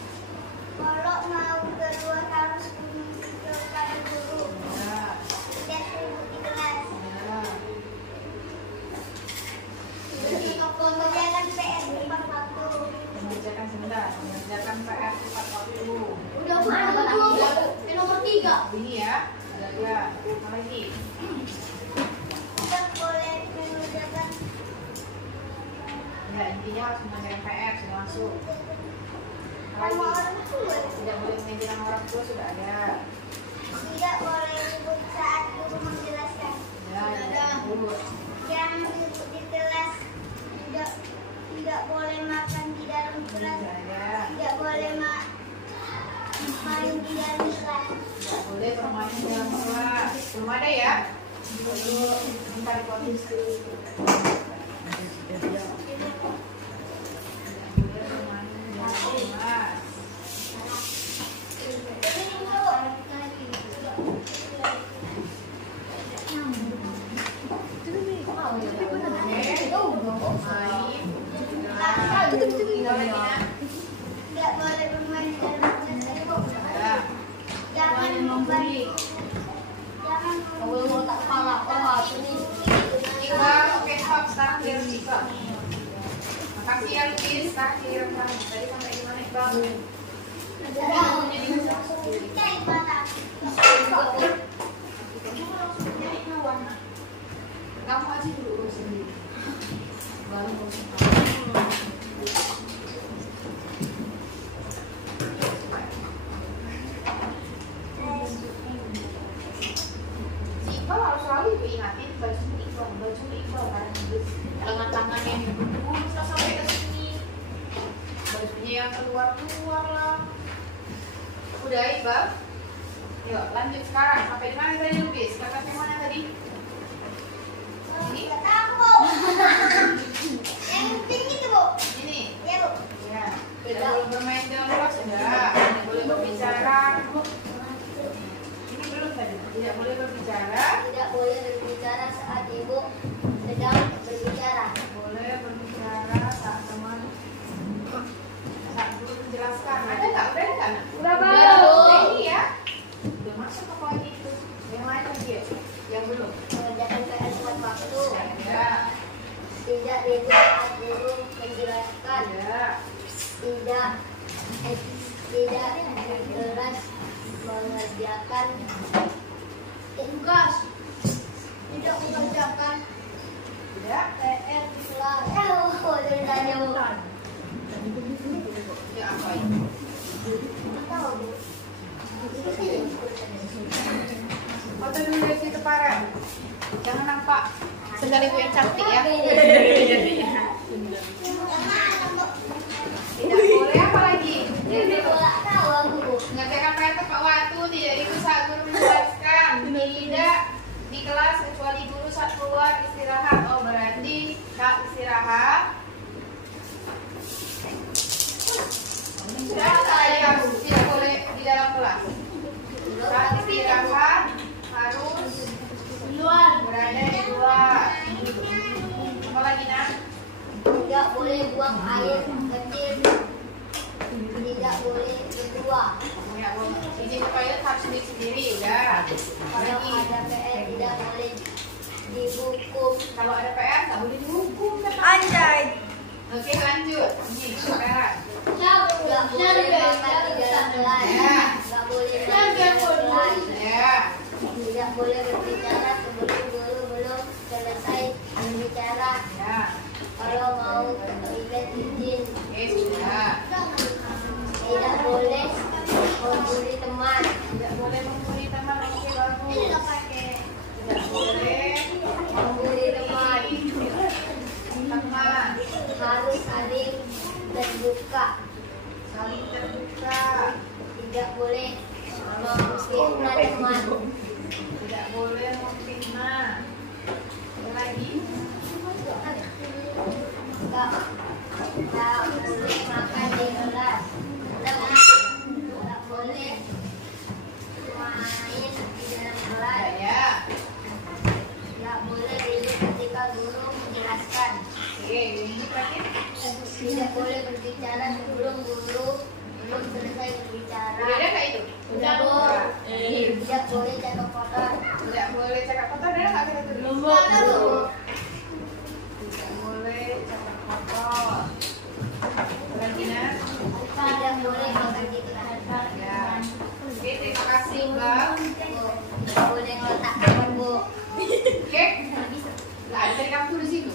Kalau mau keluar harus menunjukkan kepada guru. Ada. Tidak ribut di kelas. Ada. Mengerjakan PR tepat waktu. Mengerjakan sebentar. Mengerjakan PR tepat waktu. Udah nomor 3. Ini ya. Ada. Apa lagi? Tidak boleh mengerjakan Ya, intinya harus mengerjakan PR sudah masuk. Apa sama lagi? orang tua. Tidak boleh mengajar sama orang tua sudah ada. Tidak boleh ribut saat guru menjelaskan. Ya, jangan ribut. Jangan ribut di kelas. Tidak boleh makan di dalam kelas. Tidak ada. Tidak boleh main di dalam kelas. Tidak boleh bermain di dalam kelas. Belum ada ya? Belum. Bentar dikotis. Tidak boleh bermain di dalam kelas. Tidak boleh bermain di dalam kelas. Jangan memberi. Jangan Iqbal, oke stop, terakhir Iqbal. Makasih ya Lukis, terakhir. Tadi sampai di mana Iqbal? Kamu aja dulu urus sendiri. Baru urusin kamu. Iqbal harus selalu ibu ingatin baju Iqbal karena lengan tangannya yang lurus lah sampai ke sini, bajunya yang keluar lah. Udah Iqbal, yuk lanjut sekarang sampai di mana tadi Lukis? Kakak yang mana tadi? Ini? Yang penting itu, Bu. Ini? Ya, Bu. Ya, tidak boleh bermain dalam kelas sudah, tidak boleh berbicara. Ini belum tadi, tidak boleh berbicara. Tidak boleh berbicara saat ibu sedang berbicara. Boleh berbicara saat teman saat guru menjelaskan. Ada nggak? Udah nggak? Udah, Bu. Udah ini ya. Udah masuk apa lagi itu? Yang lain lagi ya? Yang belum? Mengerjakan PR tepat waktu. Ada. Tidak ribut saat guru menjelaskan. Ada. Tidak di kelas mengerjakan tugas. Tidak mengerjakan Tidak. PR di kelas. Udah jauh. Ya apa ini? Tahu, Bu. Foto dulu dari situ Farah. Jangan nampak sendal ibu yang cantik ya. Tidak boleh apa lagi? Tahu aku, Bu. Mengerjakan PR tepat waktu, tidak ikut saat guru menjelaskan, tidak di kelas kecuali guru saat keluar istirahat. Oh berarti saat istirahat sudah saya tidak boleh di dalam kelas. Saat istirahat harus berada di luar. Apa lagi nak? Tidak boleh buang air kecil. Tidak boleh berdua. Ya, izin ke toilet harus sendiri udah. Apa Kalau lagi? ada PR tidak boleh dihukum. Kalau ada PR nggak boleh dihukum kan? Anjay. Oke lanjut. Ini sekarang. Tidak boleh makan di dalam kelas. Ya. Tidak boleh makan di dalam kelas. Ya. Tidak boleh berbicara sebelum guru belum selesai berbicara. Ya. Kalau mau ke toilet izin. Oke sudah. Tidak boleh membuli teman. Tidak boleh membuli teman. Oke bagus. Tidak boleh Membuli teman. teman. Harus saling terbuka. Saling terbuka. Tidak boleh memfitnah teman. Tidak boleh memfitnah. Lagi. Nggak boleh makan di kelas. Nggak boleh main di dalam kelas. Ya. Nggak boleh ribut ketika guru menjelaskan. Oke, ini terakhir. Tidak boleh berbicara sebelum guru belum selesai berbicara. Udah ada nggak itu? Tidak boleh. Tidak boleh cakap kotor. Tidak boleh cakap kotor, ada nggak kita tuh? Belum ada. Tidak boleh cakap kotor. Lagi Nas? Tidak boleh makan di kelas. Ya. Oke, terima kasih Mbak. Tidak boleh ngeletak kamar, Bu. Oke. Lah, dari kamu tulis itu.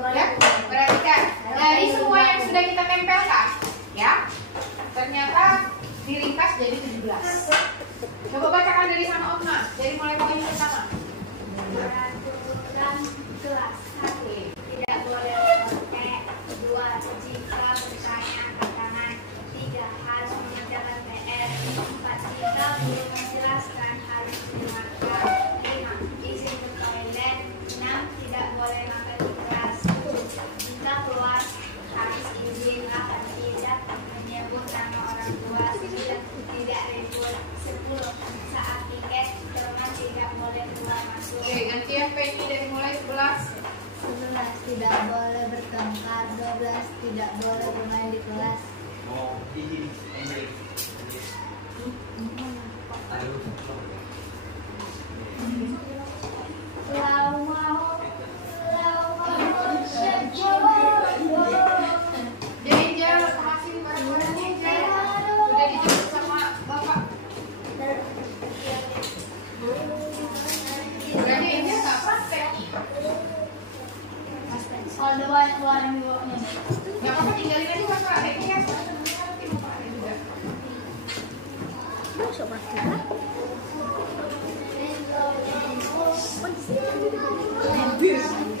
Boleh. Ya, perhatikan dari semua yang sudah kita tempelkan, ya, ternyata diringkas jadi 17. Coba bacakan dari sana Otma, dari mulai poin pertama. Peraturan kelas 1. Tidak boleh kontek. 2. Jika bertanya angkat tangan. 3. Harus mengerjakan PR. 4. Jika belum menjelaskan harus didengarkan. 5. Izin ke toilet. 6. Tidak boleh makan di kelas. Jika keluar harus izin. 8. Tidak menyebut nama orang tua. 9. Tidak ribut. 10. Saat piket teman tidak boleh keluar masuk. Oke, gantian Penny dari mulai 11. 11. Tidak boleh bertengkar. 12. Tidak boleh bermain di kelas. Angel, makasih barang-barang Angel. Udah dijemput sama Bapak. Berarti Angel nggak praktek nih. Kalau ada banyak warna di bawahnya. Nggak apa-apa, tinggalin aja pas prakteknya ya. Nanti mau praktek juga.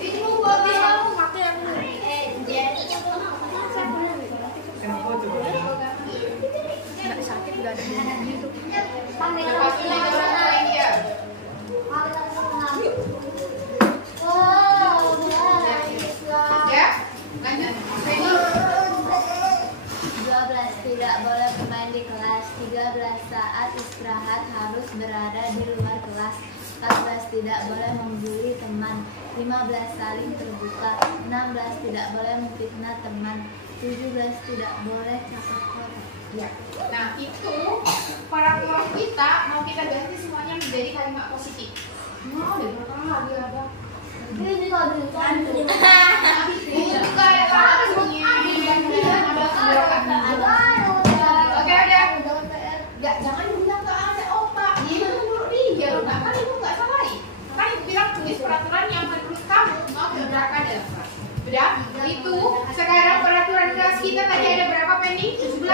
Ini mau buat dia kamu pakai yang ini. Lepas ini jalan lain ya. Ya, lanjut. Penny. 12. Tidak boleh bermain di kelas. 13. Saat istirahat harus berada di luar kelas. 14. Tidak boleh membuli teman. 15. Saling terbuka. 16. Tidak boleh memfitnah teman. 17. Tidak boleh cakap kotor. Ya. Nah, itu peraturan kita mau kita ganti semuanya menjadi kalimat positif. Mau deh, berapa lagi ada? Ini kalau diucapkan Ini juga ada pasalnya. Oke, udah. Ya, jangan bilang nggak ada otak. Ini menurut dia loh, kan ibu nggak salahin. Kan ibu bilang tulis peraturan yang menurut kamu mau diberangkat dalam kelas. Udah, itu sekarang peraturan kelas kita tadi ada berapa Penny? 17.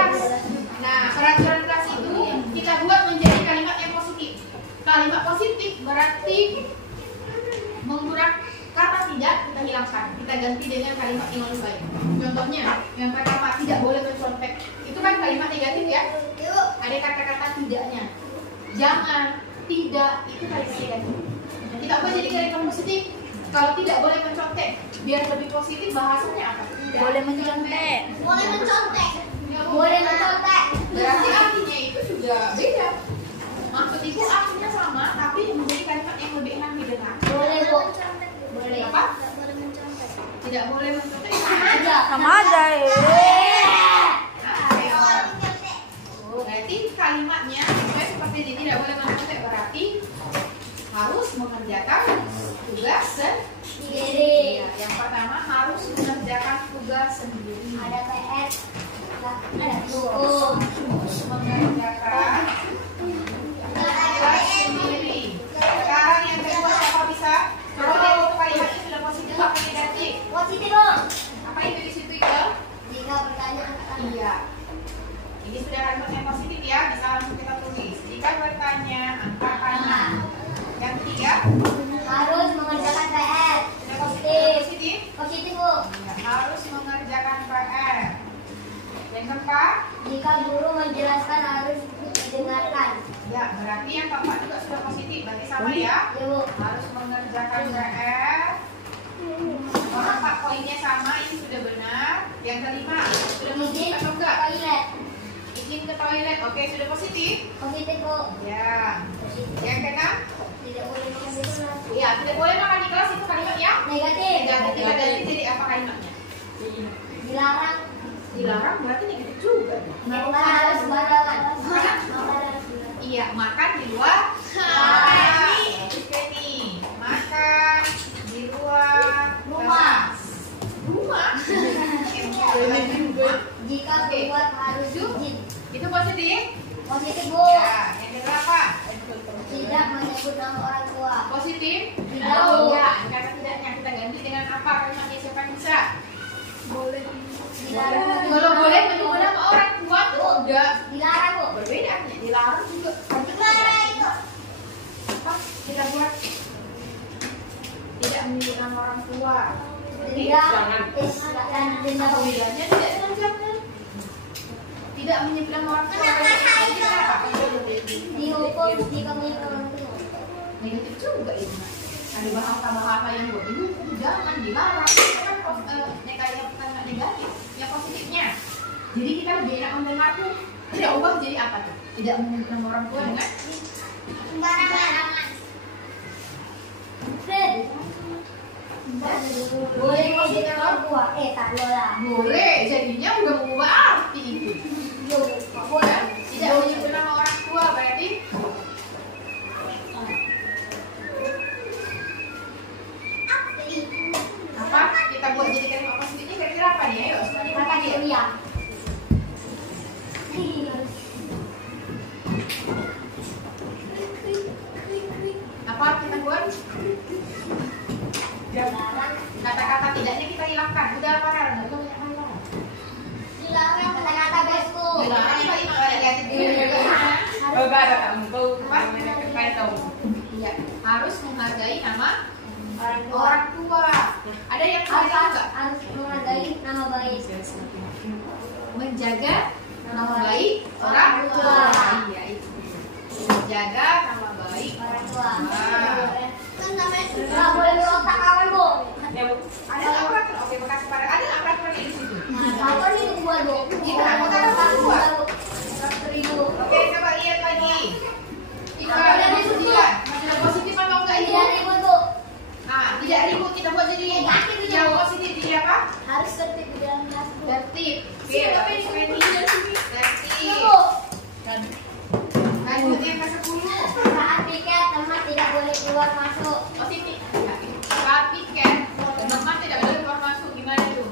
Nah, peraturan kelas itu kita buat menjadi kalimat yang positif. Kalimat positif berarti menggunakan kata tidak kita hilangkan, kita ganti dengan kalimat yang lebih baik. Contohnya, yang pertama tidak boleh mencontek. Itu kan kalimat negatif ya. Ada kata-kata tidaknya. Jangan, tidak, itu kalimat negatif. Nah, kita ubah jadi kalimat positif. Kalau tidak boleh mencontek, biar lebih positif bahasanya apa? Tidak boleh mencontek. Boleh mencontek. Boleh mencontek. Berarti artinya itu juga beda. Maksud itu artinya sama, tapi menjadi kalimat yang lebih enak didengar. Boleh, Bu. Boleh. Apa? Boleh mencontek. Tidak boleh mencontek. Sama aja. Berarti kalimatnya seperti ini, tidak boleh mencontek berarti harus mengerjakan tugas sendiri. Ya, yang pertama harus mengerjakan tugas sendiri. Ada PR. Ada buku. Mengerjakan tugas sendiri. Sekarang yang kedua siapa bisa? Coba lihat itu kalimatnya sudah positif apa negatif? Positif, Bu. Apa itu di situ Iqbal? Jika bertanya Iya. Ini sudah kalimat yang positif ya, bisa langsung kita tulis. Jika bertanya, angkat tangan. Yang ketiga, harus mengerjakan PR. sudah Positif. positif. Positif, Bu. Ya, harus mengerjakan PR. Yang keempat, Jika guru menjelaskan harus didengarkan. Ya, berarti yang keempat juga sudah positif. Berarti sama ya. Ya Bu. Harus mengerjakan PR. Orang 4 poinnya sama, ini sudah benar. Yang kelima, sudah positif atau enggak? Toilet. Izin ke toilet. Oke, sudah positif. Positif Bu. Ya. Yang keenam, Tidak boleh makan di kelas. ya tidak boleh makan di kelas, itu kalimat ya. Negatif. Negatif. Kita ganti jadi apa kalimatnya? Dilarang. Dilarang berarti negatif juga. Makan harus barengan. Iya, makan di luar. Oke nih, makan di luar Rumah. Rumah. Jika keluar harus izin. Itu positif. Positif Bu. Ya, yang berapa? Tidak menyebut nama orang tua. Positif. Tidak, Bu. Ya, kata tidaknya kita ganti dengan apa kalimatnya, siapa yang bisa? Dilarang. Kalau boleh menyebut nama orang tua tuh enggak Dilarang Bu. berbeda, dilarang juga. Apa kita buat? Tidak menyebut nama orang tua. Tidak. Dan denda. Apa bedanya tidak dengan jangan? Tidak menyebut nama orang tua. Berarti apa? Dihukum jika menyebut orang tua. Negatif juga ini. Ada bahasa-bahasa yang buat dihukum, jangan dilarang. Itu kan negatif, yang positifnya. Jadi kita lebih enak mendengar tuh. Tidak ubah jadi apa tuh? Tidak menyebut nama orang tua dengan Sembarangan. Boleh menyebut orang tua. Tak boleh. boleh. Jadinya udah mengubah arti itu. Boleh. Tidak menyebut nama orang tua berarti apa? Kita buat jadi kalimat positifnya kira-kira apa nih? Ayo, semuanya makan ya. Iya. Apa kita buat? Kata-kata tidaknya kita hilangkan. Udah apa kan? Udah banyak mana? Dilarang kata-kata besku. Dilarang kalimat negatif. Enggak ada kamu apa? Kayak tahu. Iya, harus menghargai nama orang tua. Ada yang menghargai enggak? Harus menghargai nama baik. Menjaga nama baik orang tua. Iya itu. Menjaga nama baik Orang tua. Kan namanya Nggak boleh berontak kawan Bu. ya, Bu. Ada nggak peraturan? Oke, makasih pada. Ada nggak peraturan di situ? Apa nih buat Bu? Kita kata buat. Seribu. Oke, coba lihat lagi. Apa yang disebut? Sudah positif atau enggak ini? Tidak ribut Bu. Ah, tidak ribut, kita buat jadi Negatif itu. yang positif jadi apa? Harus tertib di dalam kelas Bu. Tertib. Oke, bagus sekali. Tertib. Bu. Lanjut yang ke-10. Saat piket teman tidak boleh keluar masuk. Positif. Saat piket, teman tidak boleh keluar masuk. Gimana itu?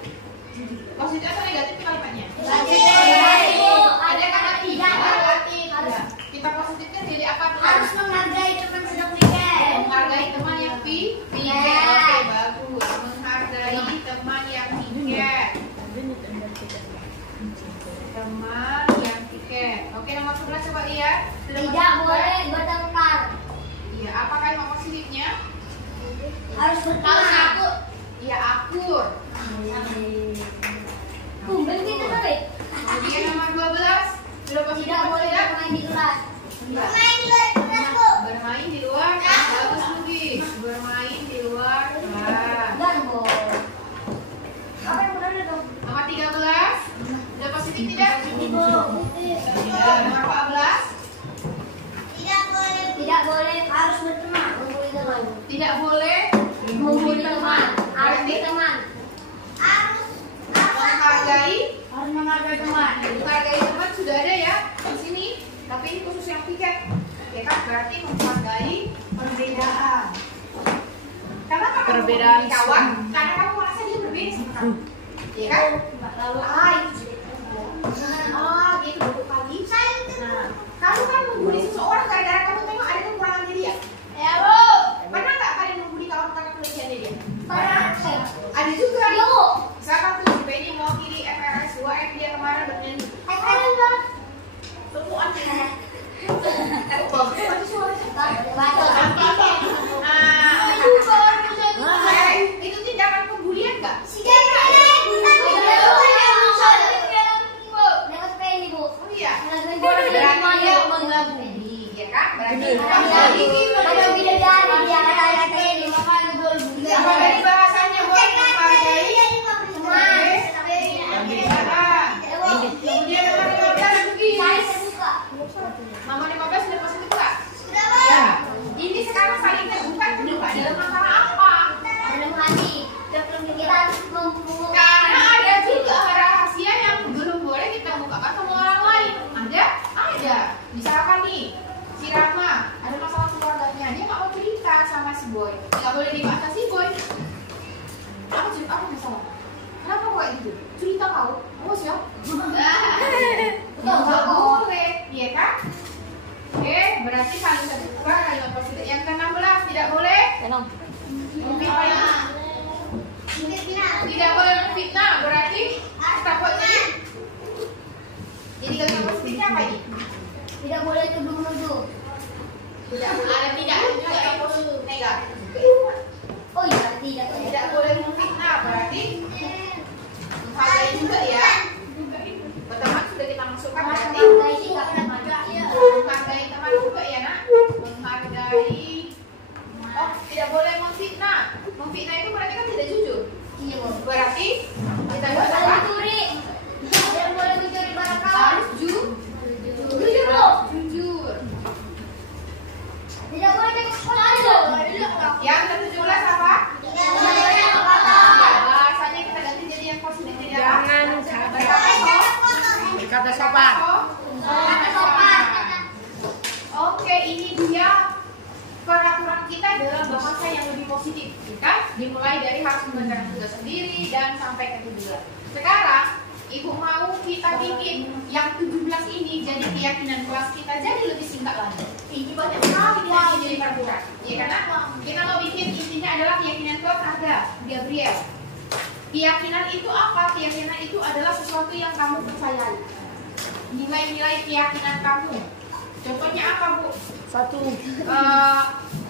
Positif atau negatif kalimatnya? Negatif Bu. Ada kata tidak. Negatif. Harus Kita positifnya jadi apa tuh? harus menghargai teman sedang piket. Menghargai teman yang piket. Oke, bagus. Menghargai teman yang piket. Teman yang piket. Oke, nomor 11 coba lihat. Sudah Tidak masuk boleh bertengkar. Iya, apa kalimat positifnya? Harus Kalau berteman. aku, iya akur. Tumben kita tapi Kemudian nomor 12 sudah positif tidak atau boleh tidak? bermain di kelas. Iya. Bermain di luar. Bagus Budi. Bermain di luar kelas. Dan Bu. Apa yang benar dong? Nomor 13 sudah positif tidak? Ini Bu. Tidak. Nomor 14 Tidak boleh harus berteman. Membuli teman. tidak boleh Membuli teman. Harus berteman. menghargai. Harus menghargai teman. Menghargai teman sudah ada ya di sini. Tapi ini khusus yang piket. Ya kan berarti menghargai perbedaan. Kenapa perbedaan kawan? Karena kamu merasa dia berbeda sama kamu. Iya kan? Lalu gitu baru kali. Nah, kamu kan membuli seseorang gara-gara kamu memang ada kekurangan diri ya? Ya Bu. Pernah nggak kalian membuli kawan karena kelebihannya dia? Pernah. Ada juga. Yo. Misalkan tuh si Benny mewakili FRS 2F dia kemarin bernyanyi. Semua itu tindakan pembulian nggak? Oh iya. Berarti dia mengelabui, ya kan? Berarti Apa dari bahasanya buat menghargai kemudian nomor 15 begini. Nomor 15 sudah positif nggak? Ya. Ini sekarang saling terbuka terbuka dalam masalah apa? Karena ada juga rahasia yang belum boleh kita bukakan sama orang lain. Ada. Misalkan nih, si Rahma ada masalah keluarganya, dia nggak mau cerita sama si Boy, nggak boleh dibahas si Boy. Apa masalah? Kenapa kok kayak gitu? Cerita kau, awas ya. Nggak boleh, iya kan? Oke, berarti saling terbuka kalimat positif. Yang ke-16 tidak boleh. Tidak boleh memfitnah, berarti kita buat jadi kalimat positifnya apa ini? Tidak boleh tuduh-nuduh. Tidak boleh, ada tidak juga yang positif negatif. Oh iya, tidak boleh. Tidak boleh memfitnah, berarti menghargai juga ya. Pertama sudah kita masukkan berarti menghargai teman juga ya nak. Menghargai. Oh, tidak boleh memfitnah. Memfitnah itu berarti kan tidak jujur. Iya, Bu. Berarti kita Tidak juga boleh mencuri. Tidak boleh mencuri barang kawan. harus jujur. Tidak boleh cekuk palsu. Yang ke-17 apa? Tidak boleh Bahasanya kita ganti jadi yang positif ya. Berkata sopan. Oke, ini dia peraturan kita dalam bahasa yang lebih positif, kan? Dimulai dari harus mengerjakan tugas sendiri dan sampai ke 17. Sekarang Ibu mau kita bikin yang 17 ini jadi keyakinan kelas kita jadi lebih singkat lagi. Ini banyak sekali yang jadi peraturan. Ya karena kita mau bikin intinya adalah keyakinan kelas ada Gabriel. Keyakinan itu apa? Keyakinan itu adalah sesuatu yang kamu percayai. Nilai-nilai keyakinan kamu. Contohnya apa, Bu? Satu.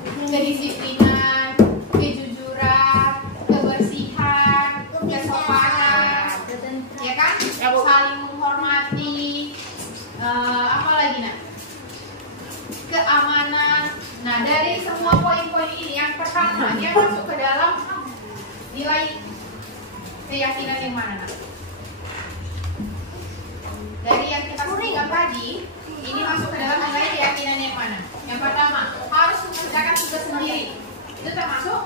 Kedisiplinan, kejujuran, kebersihan, kesopanan, ya kan? Saling menghormati, apa lagi nak? Keamanan. Nah, dari semua poin-poin ini, yang pertama dia masuk ke dalam nilai keyakinan yang mana nak? Dari yang kita sebutkan tadi, ini masuk ke dalam nilai keyakinan yang mana? Yang pertama, harus mengerjakan tugas sendiri. Itu termasuk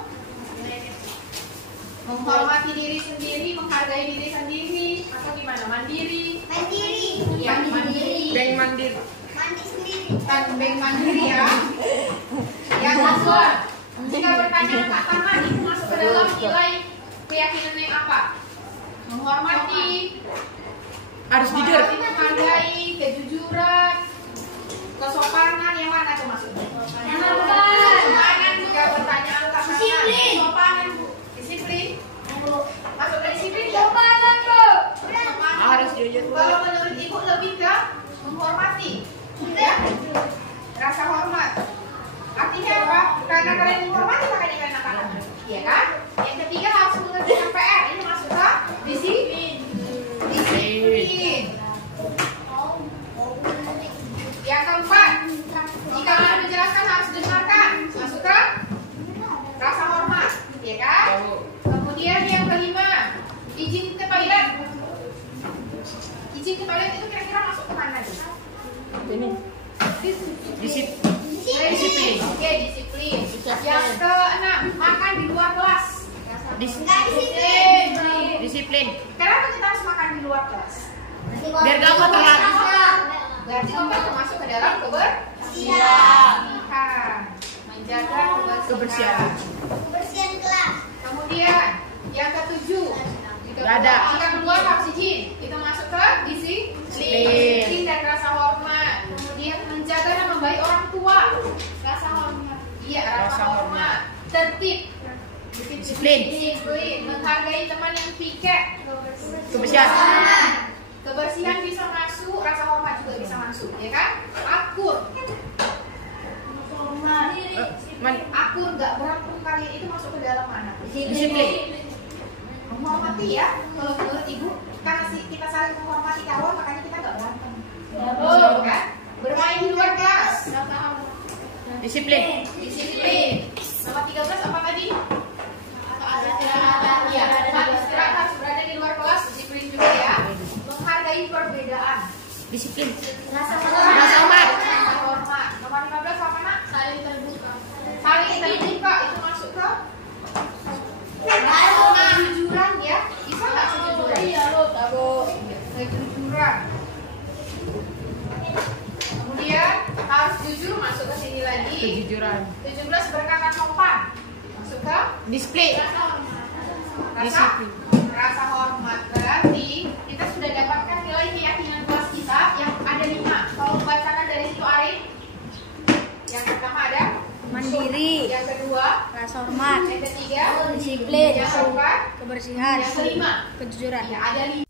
menghormati diri sendiri, menghargai diri sendiri, atau gimana? Mandiri. Ya, mandiri. Bank mandiri. Kan bank mandiri ya. Yang kedua, jika bertanya Kak Tama, itu masuk ke dalam nilai keyakinan yang apa? Menghormati, Harus jujur. menghargai, kejujuran, kesopanan, yang mana tuh maksudnya? Kesopanan juga bertanya Kak Tama. Disiplin. Kesopanan, Bu. Disiplin. Masuk ke disiplin ya? Harus jujur. Kalau menurut Ibu lebih ke menghormati. Ya? Rasa hormat. Artinya apa? Karena kalian menghormati makanya kalian akan hormat. Iya kan? Yang ketiga harus mengerjakan PR. Ini masuk ke disiplin. Yang keempat, jika ada menjelaskan harus dengarkan. Masuk ke rasa hormat, ya kan? Kemudian yang kelima, izin ke toilet. Izin ke toilet itu kira-kira masuk ke mana tuh? Ini. Disiplin. Oke, disiplin. Yang keenam, makan di luar kelas. Disiplin. Kenapa kita harus makan di luar kelas? Biar gak telat. Berarti kita termasuk ke dalam kebersihan. Menjaga kebersihan. Kebersihan kelas. Kemudian yang ketujuh, jika keluar harus izin. Itu masuk ke disiplin dan rasa hormat. Kemudian menjaga nama baik orang tua. Rasa hormat. Iya, rasa hormat. Tertib. Disiplin. Menghargai teman yang piket. Kebersihan. Kebersihan bisa masuk, rasa hormat juga bisa masuk, ya kan? Akur. Akur nggak berantem kalian itu masuk ke dalam mana? Disiplin. Menghormati ya. Kalau menurut Ibu, karena kita saling menghormati kawan, makanya kita nggak berantem. Kan? Bermain di luar kelas. Disiplin. Disiplin. Nomor 13 apa tadi? Ya, saat istirahat harus berada di luar kelas. Disiplin juga ya. Menghargai perbedaan. Disiplin. Rasa Rasa hormat. hormat. Nomor 15 apa nak? Saling terbuka. Saling terbuka itu masuk ke kejujuran ya. Bisa nggak kejujuran? Iya loh, kejujuran. Kemudian harus jujur masuk ke sini lagi. Kejujuran. 17 berkata sopan. Masuk ke Disiplin. rasa hormat. Berarti kita sudah dapatkan nilai keyakinan kelas kita yang ada 5. Kalau membacakan dari situ Arif. Yang pertama ada Mandiri, yang kedua rasa hormat, yang ketiga disiplin, yang keempat kebersihan, yang kelima kejujuran. ya ada 5.